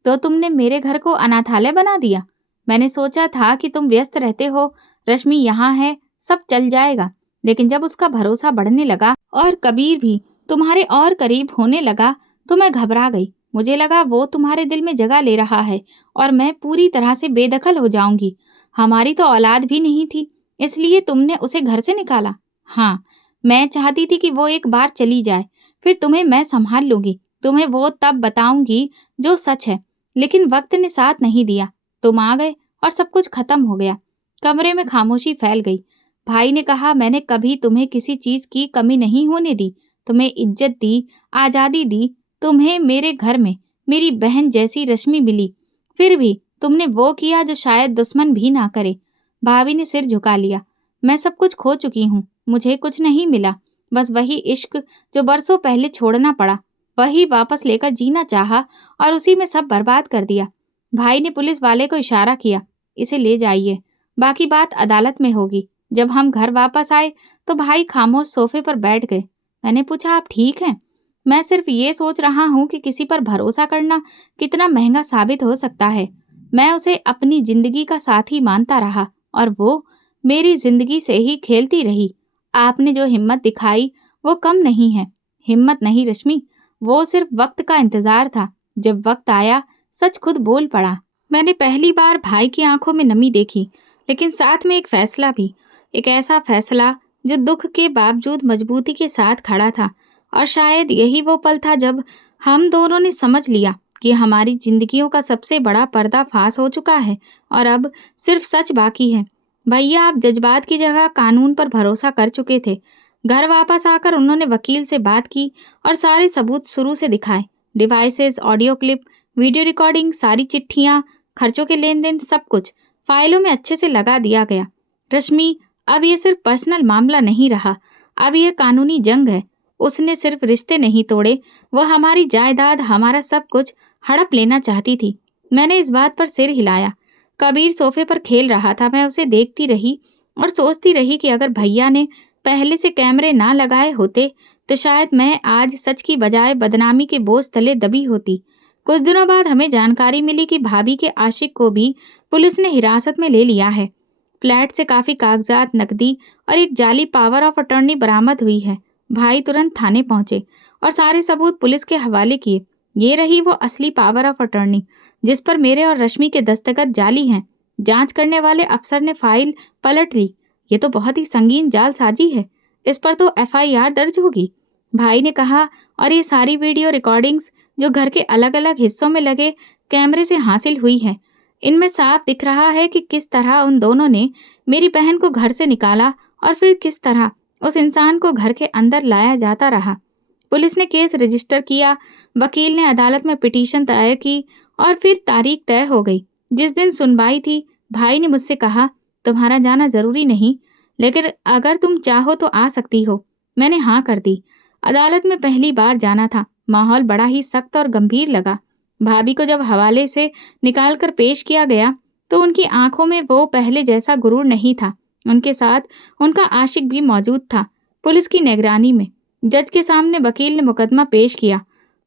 तो तुमने मेरे घर को अनाथालय बना दिया। मैंने सोचा था कि तुम व्यस्त रहते हो, रश्मि यहाँ है, सब चल जाएगा। लेकिन जब उसका भरोसा बढ़ने लगा और कबीर भी तुम्हारे और करीब होने लगा तो मैं घबरा गई। मुझे लगा वो तुम्हारे दिल में जगह ले रहा है और मैं पूरी तरह से बेदखल हो जाऊंगी। हमारी तो औलाद भी नहीं थी, इसलिए तुमने उसे घर से निकाला। हाँ, मैं चाहती थी कि वो एक बार चली जाए, फिर तुम्हें मैं संभाल लूंगी। तुम्हें वो तब बताऊंगी जो सच है। लेकिन वक्त ने साथ नहीं दिया। तुम आ गए और सब कुछ खत्म हो गया। कमरे में खामोशी फैल गई। भाई ने कहा, मैंने कभी तुम्हें किसी चीज की कमी नहीं होने दी। तुम्हें इज्जत दी, आजादी दी। तुम्हें मेरे घर में मेरी बहन जैसी रश्मि मिली। फिर भी तुमने वो किया जो शायद दुश्मन भी ना करे। भाभी ने सिर झुका लिया। मैं सब कुछ खो चुकी हूँ, मुझे कुछ नहीं मिला। बस वही इश्क जो बरसों पहले छोड़ना पड़ा, वही वापस लेकर जीना चाहा और उसी में सब बर्बाद कर दिया। भाई ने पुलिस वाले को इशारा किया, इसे ले जाइए, बाकी बात अदालत में होगी। जब हम घर वापस आए तो भाई खामोश सोफे पर बैठ गए। मैंने पूछा, आप ठीक हैं? मैं सिर्फ ये सोच रहा हूँ कि किसी पर भरोसा करना कितना महंगा साबित हो सकता है। मैं उसे अपनी जिंदगी का साथी मानता रहा और वो मेरी जिंदगी से ही खेलती रही। आपने जो हिम्मत दिखाई वो कम नहीं है। हिम्मत नहीं रश्मि, वो सिर्फ वक्त का इंतजार था। जब वक्त आया, सच खुद बोल पड़ा। मैंने पहली बार भाई की आंखों में नमी देखी, लेकिन साथ में एक फैसला भी। एक ऐसा फैसला जो दुख के बावजूद मजबूती के साथ खड़ा था। और शायद यही वो पल था जब हम दोनों ने समझ लिया कि हमारी जिंदगियों का सबसे बड़ा पर्दाफाश हो चुका है और अब सिर्फ सच बाकी है। भैया आप जज्बात की जगह कानून पर भरोसा कर चुके थे। घर वापस आकर उन्होंने वकील से बात की और सारे सबूत शुरू से दिखाए। Devices, audio clip, video recording, सारी चिट्ठियाँ, खर्चों के लेन देन, सब कुछ फाइलों में अच्छे से लगा दिया गया। रश्मि, अब ये सिर्फ पर्सनल मामला नहीं रहा, अब ये कानूनी जंग है। उसने सिर्फ रिश्ते नहीं तोड़े, वो हमारी जायदाद, हमारा सब कुछ हड़प लेना चाहती थी। मैंने इस बात पर सिर हिलाया। कबीर सोफे पर खेल रहा था। मैं उसे देखती रही और सोचती रही कि अगर भैया ने पहले से कैमरे ना लगाए होते तो शायद मैं आज सच की बजाय बदनामी के बोझ तले दबी होती। कुछ दिनों बाद हमें जानकारी मिली कि भाभी के आशिक को भी पुलिस ने हिरासत में ले लिया है। फ्लैट से काफी कागजात, नकदी और एक जाली पावर ऑफ अटॉर्नी बरामद हुई है। भाई तुरंत थाने पहुंचे और सारे सबूत पुलिस के हवाले किए। ये रही वो असली पावर ऑफ अटॉर्नी जिस पर मेरे और रश्मि के दस्तखत जाली हैं। जांच करने वाले अफसर ने फाइल पलट ली। ये तो बहुत ही संगीन जालसाजी है, इस पर तो एफआईआर दर्ज होगी। भाई ने कहा, और ये सारी वीडियो रिकॉर्डिंग्स जो घर के अलग अलग हिस्सों में लगे कैमरे से हासिल हुई है, इनमें साफ दिख रहा है कि किस तरह उन दोनों ने मेरी बहन को घर से निकाला और फिर किस तरह उस इंसान को घर के अंदर लाया जाता रहा। पुलिस ने केस रजिस्टर किया, वकील ने अदालत में पिटीशन दायर की और फिर तारीख तय हो गई। जिस दिन सुनवाई थी, भाई ने मुझसे कहा, तुम्हारा जाना जरूरी नहीं, लेकिन अगर तुम चाहो तो आ सकती हो। मैंने हाँ कर दी। अदालत में पहली बार जाना था। माहौल बड़ा ही सख्त और गंभीर लगा। भाभी को जब हवाले से निकालकर पेश किया गया तो उनकी आंखों में वो पहले जैसा गुरूर नहीं था। उनके साथ उनका आशिक भी मौजूद था। पुलिस की निगरानी में जज के सामने वकील ने मुकदमा पेश किया।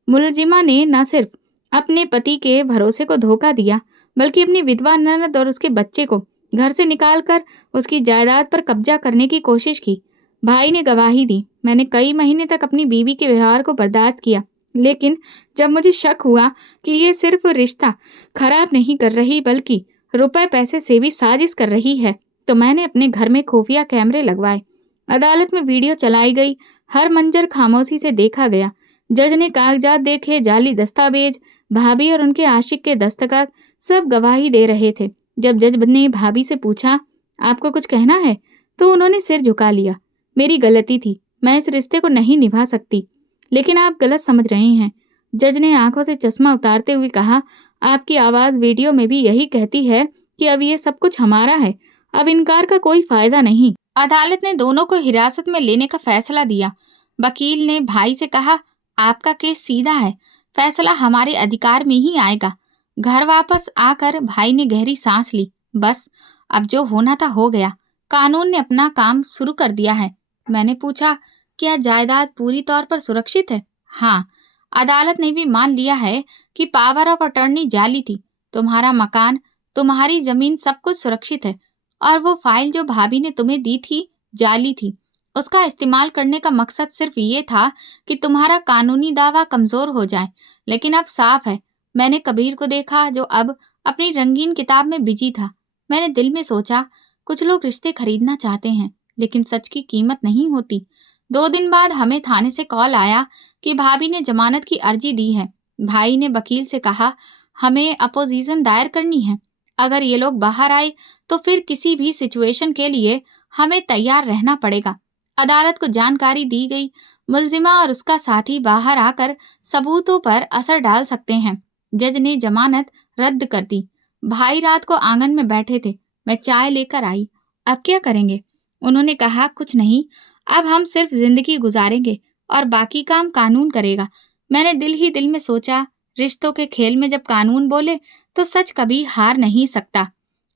मुलजिमा ने न सिर्फ अपने पति के भरोसे को धोखा दिया, बल्कि अपनी विधवा ननद और उसके बच्चे को घर से निकालकर उसकी जायदाद पर कब्जा करने की कोशिश की। भाई ने गवाही दी। मैंने कई महीने तक अपनी बीवी के व्यवहार को बर्दाश्त किया, लेकिन जब मुझे शक हुआ कि ये सिर्फ रिश्ता खराब नहीं कर रही बल्कि रुपए पैसे से भी साजिश कर रही है, तो मैंने अपने घर में खुफिया कैमरे लगवाए। अदालत में वीडियो चलाई गई, हर मंजर खामोशी से देखा गया। जज ने कागजात देखे, जाली दस्तावेज, भाभी और उनके आशिक के दस्तखत, सब गवाही दे रहे थे। जब जज ने भाभी से पूछा, आपको कुछ कहना है, तो उन्होंने सिर झुका लिया। मेरी गलती थी, मैं इस रिश्ते को नहीं निभा सकती। लेकिन आप गलत समझ रहे हैं। जज ने आंखों से चश्मा उतारते हुए कहा, आपकी आवाज वीडियो में भी यही कहती है कि अब ये सब कुछ हमारा है। अब इनकार का कोई फायदा नहीं। अदालत ने दोनों को हिरासत में लेने का फैसला दिया। वकील ने भाई से कहा, आपका केस सीधा है, फैसला हमारे अधिकार में ही आएगा। घर वापस आकर भाई ने गहरी सांस ली। बस, अब जो होना था हो गया। कानून ने अपना काम शुरू कर दिया है। मैंने पूछा, क्या जायदाद पूरी तौर पर सुरक्षित है? हाँ, अदालत ने भी मान लिया है कि पावर ऑफ अटॉर्नी जाली थी। तुम्हारा मकान, तुम्हारी जमीन, सब कुछ सुरक्षित है। और वो फाइल जो भाभी ने तुम्हें दी थी, जाली थी। उसका इस्तेमाल करने का मकसद सिर्फ ये था कि तुम्हारा कानूनी दावा कमजोर हो जाए। लेकिन अब साफ है, मैंने कबीर को देखा जो अब अपनी रंगीन किताब में बिजी था। मैंने दिल में सोचा, कुछ लोग रिश्ते खरीदना चाहते हैं, लेकिन सच की कीमत नहीं होती। 2 दिन बाद हमें थाने से कॉल आया कि भाभी ने जमानत की अर्जी दी है। भाई ने वकील से कहा, हमें अपोजिशन दायर करनी है। अगर ये लोग बाहर आए तो फिर किसी भी सिचुएशन के लिए हमें तैयार रहना पड़ेगा। अदालत को जानकारी दी गई। मुलजिमा और उसका साथी बाहर आकर सबूतों पर असर डाल सकते हैं। जज ने जमानत रद्द कर दी। भाई रात को आंगन में बैठे थे। मैं चाय लेकर आई। अब क्या करेंगे? उन्होंने कहा, कुछ नहीं, अब हम सिर्फ जिंदगी गुजारेंगे और बाकी काम कानून करेगा। मैंने दिल ही दिल में सोचा, रिश्तों के खेल में जब कानून बोले तो सच कभी हार नहीं सकता।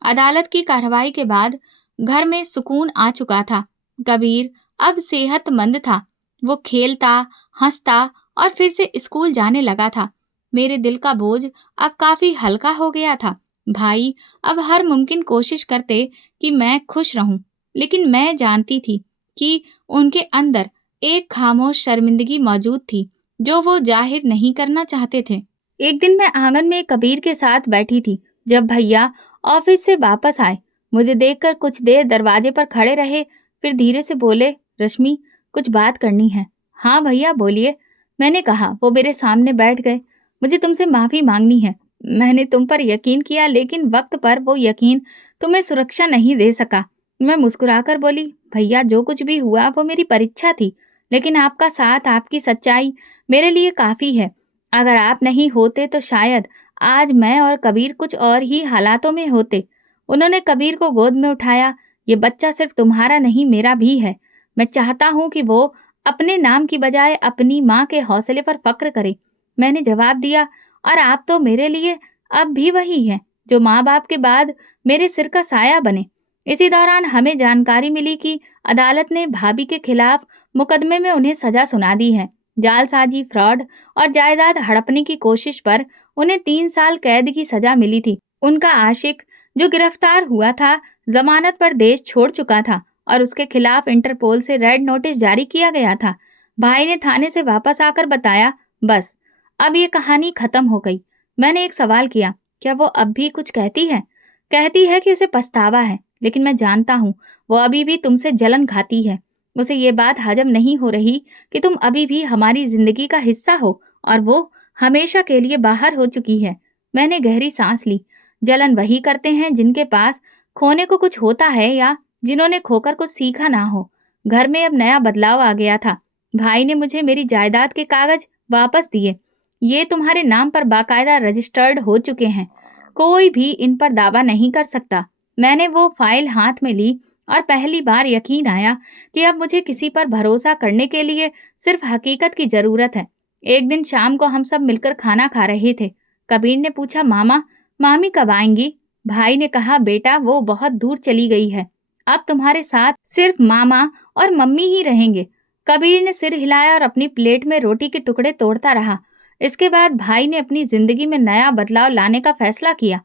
अदालत की कार्रवाई के बाद घर में सुकून आ चुका था। कबीर अब सेहतमंद था। वो खेलता, हंसता और फिर से स्कूल जाने लगा था। मेरे दिल का बोझ अब काफी हल्का हो गया था। भाई अब हर मुमकिन कोशिश करते कि मैं खुश रहूं, लेकिन मैं जानती थी कि उनके अंदर एक खामोश शर्मिंदगी मौजूद थी जो वो जाहिर नहीं करना चाहते थे। एक दिन मैं आंगन में कबीर के साथ बैठी थी जब भैया ऑफिस से वापस आए। मुझे देखकर कुछ देर दरवाजे पर खड़े रहे, फिर धीरे से बोले, रश्मि, कुछ बात करनी है। हाँ भैया, बोलिए, मैंने कहा। वो मेरे सामने बैठ गए। मुझे तुमसे माफी मांगनी है। मैंने तुम पर यकीन किया, लेकिन वक्त पर वो यकीन तुम्हें सुरक्षा नहीं दे सका। मैं मुस्कुराकर बोली, भैया, जो कुछ भी हुआ वो मेरी परीक्षा थी, लेकिन आपका साथ, आपकी सच्चाई मेरे लिए काफी है। अगर आप नहीं होते तो शायद आज मैं और कबीर कुछ और ही हालातों में होते। उन्होंने कबीर को गोद में उठाया। ये बच्चा सिर्फ तुम्हारा नहीं, मेरा भी है। मैं चाहता हूँ कि वो अपने नाम की बजाय अपनी माँ के हौसले पर फक्र करे। मैंने जवाब दिया, और आप तो मेरे लिए अब भी वही हैं जो माँ बाप के बाद मेरे सिर का साया बने। इसी दौरान हमें जानकारी मिली कि अदालत ने भाभी के खिलाफ मुकदमे में उन्हें सजा सुना दी है। जालसाजी, फ्रॉड और जायदाद हड़पने की कोशिश पर उन्हें 3 साल कैद की सजा मिली थी। उनका आशिक जो गिरफ्तार हुआ था, जमानत पर देश छोड़ चुका था और उसके खिलाफ इंटरपोल से रेड नोटिस जारी किया गया था। भाई ने थाने से वापस आकर बताया, बस अब ये कहानी खत्म हो गई। मैंने एक सवाल किया, क्या वो अब भी कुछ कहती है? कहती है कि उसे पछतावा है, लेकिन मैं जानता हूँ वो अभी भी तुमसे जलन खाती है। उसे ये बात हजम नहीं हो रही कि तुम अभी भी हमारी जिंदगी का हिस्सा हो और वो हमेशा के लिए बाहर हो चुकी है। मैंने गहरी सांस ली। जलन वही करते हैं जिनके पास खोने को कुछ होता है या जिन्होंने खोकर कुछ सीखा ना हो। घर में अब नया बदलाव आ गया था। भाई ने मुझे मेरी जायदाद के कागज वापस दिए। ये तुम्हारे नाम पर बाकायदा रजिस्टर्ड हो चुके हैं। कोई भी इन पर दावा नहीं कर सकता। मैंने वो फाइल हाथ में ली और पहली बार यकीन आया कि अब मुझे किसी पर भरोसा करने के लिए सिर्फ हकीकत की जरूरत है। एक दिन शाम को हम सब मिलकर खाना खा रहे थे। कबीर ने पूछा, मामा, मामी कब आएंगी? भाई ने कहा, बेटा, वो बहुत दूर चली गई है। अब तुम्हारे साथ सिर्फ मामा और मम्मी ही रहेंगे। कबीर ने सिर हिलाया और अपनी प्लेट में रोटी के टुकड़े तोड़ता रहा। इसके बाद भाई ने अपनी जिंदगी में नया बदलाव लाने का फैसला किया।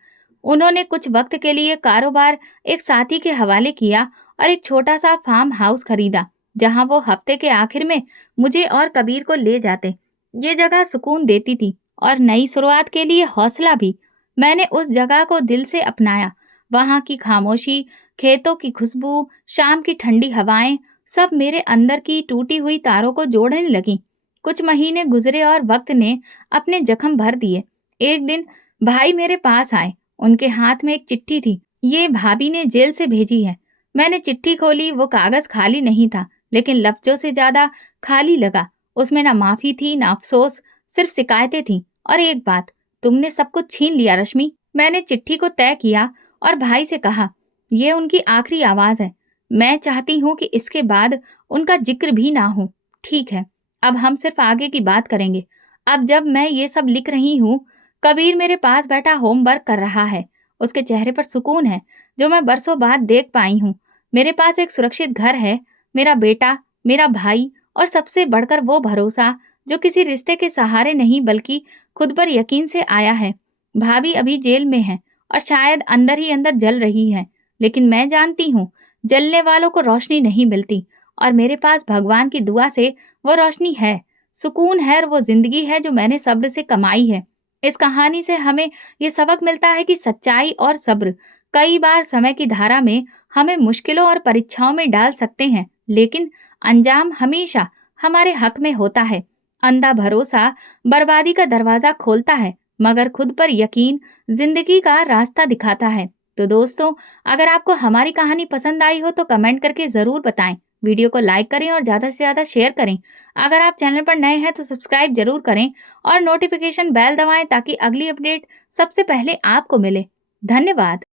उन्होंने कुछ वक्त के लिए कारोबार एक साथी के हवाले किया और एक छोटा सा फार्म हाउस खरीदा, जहां वो हफ्ते के आखिर में मुझे और कबीर को ले जाते। ये जगह सुकून देती थी और नई शुरुआत के लिए हौसला भी। मैंने उस जगह को दिल से अपनाया। वहां की खामोशी, खेतों की खुशबू, शाम की ठंडी हवाएं, सब मेरे अंदर की टूटी हुई तारों को जोड़ने लगी। कुछ महीने गुजरे और वक्त ने अपने जख्म भर दिए। एक दिन भाई मेरे पास आए। उनके हाथ में एक चिट्ठी थी। ये भाभी ने जेल से भेजी है। मैंने चिट्ठी खोली। वो कागज खाली नहीं था, लेकिन लफ्जों से ज्यादा खाली लगा। उसमें ना माफी थी, ना अफसोस, सिर्फ शिकायतें थीं। और एक बात, तुमने सब कुछ छीन लिया रश्मि। मैंने चिट्ठी को तय किया और भाई से कहा, ये उनकी आखिरी आवाज है। मैं चाहती हूँ कि इसके बाद उनका जिक्र भी ना हो। ठीक है, अब हम सिर्फ आगे की बात करेंगे। अब जब मैं ये सब लिख रही हूँ, कबीर मेरे पास बैठा होमवर्क कर रहा है। उसके चेहरे पर सुकून है, जो मैं बरसों बाद देख पाई हूँ। मेरे पास एक सुरक्षित घर है, मेरा बेटा, मेरा भाई और सबसे बढ़कर वो भरोसा जो किसी रिश्ते के सहारे नहीं बल्कि खुद पर यकीन से आया है। भाभी अभी जेल में है और शायद अंदर ही अंदर जल रही है, लेकिन मैं जानती हूँ जलने वालों को रोशनी नहीं मिलती, और मेरे पास भगवान की दुआ से वो रोशनी है, सुकून है, और वो जिंदगी है जो मैंने सब्र से कमाई है। इस कहानी से हमें ये सबक मिलता है कि सच्चाई और सब्र कई बार समय की धारा में हमें मुश्किलों और परीक्षाओं में डाल सकते हैं, लेकिन अंजाम हमेशा हमारे हक में होता है। अंधा भरोसा बर्बादी का दरवाजा खोलता है, मगर खुद पर यकीन जिंदगी का रास्ता दिखाता है। तो दोस्तों, अगर आपको हमारी कहानी पसंद आई हो तो कमेंट करके जरूर बताएं। वीडियो को लाइक करें और ज्यादा से ज्यादा शेयर करें। अगर आप चैनल पर नए हैं तो सब्सक्राइब जरूर करें और नोटिफिकेशन बेल दबाएं ताकि अगली अपडेट सबसे पहले आपको मिले। धन्यवाद।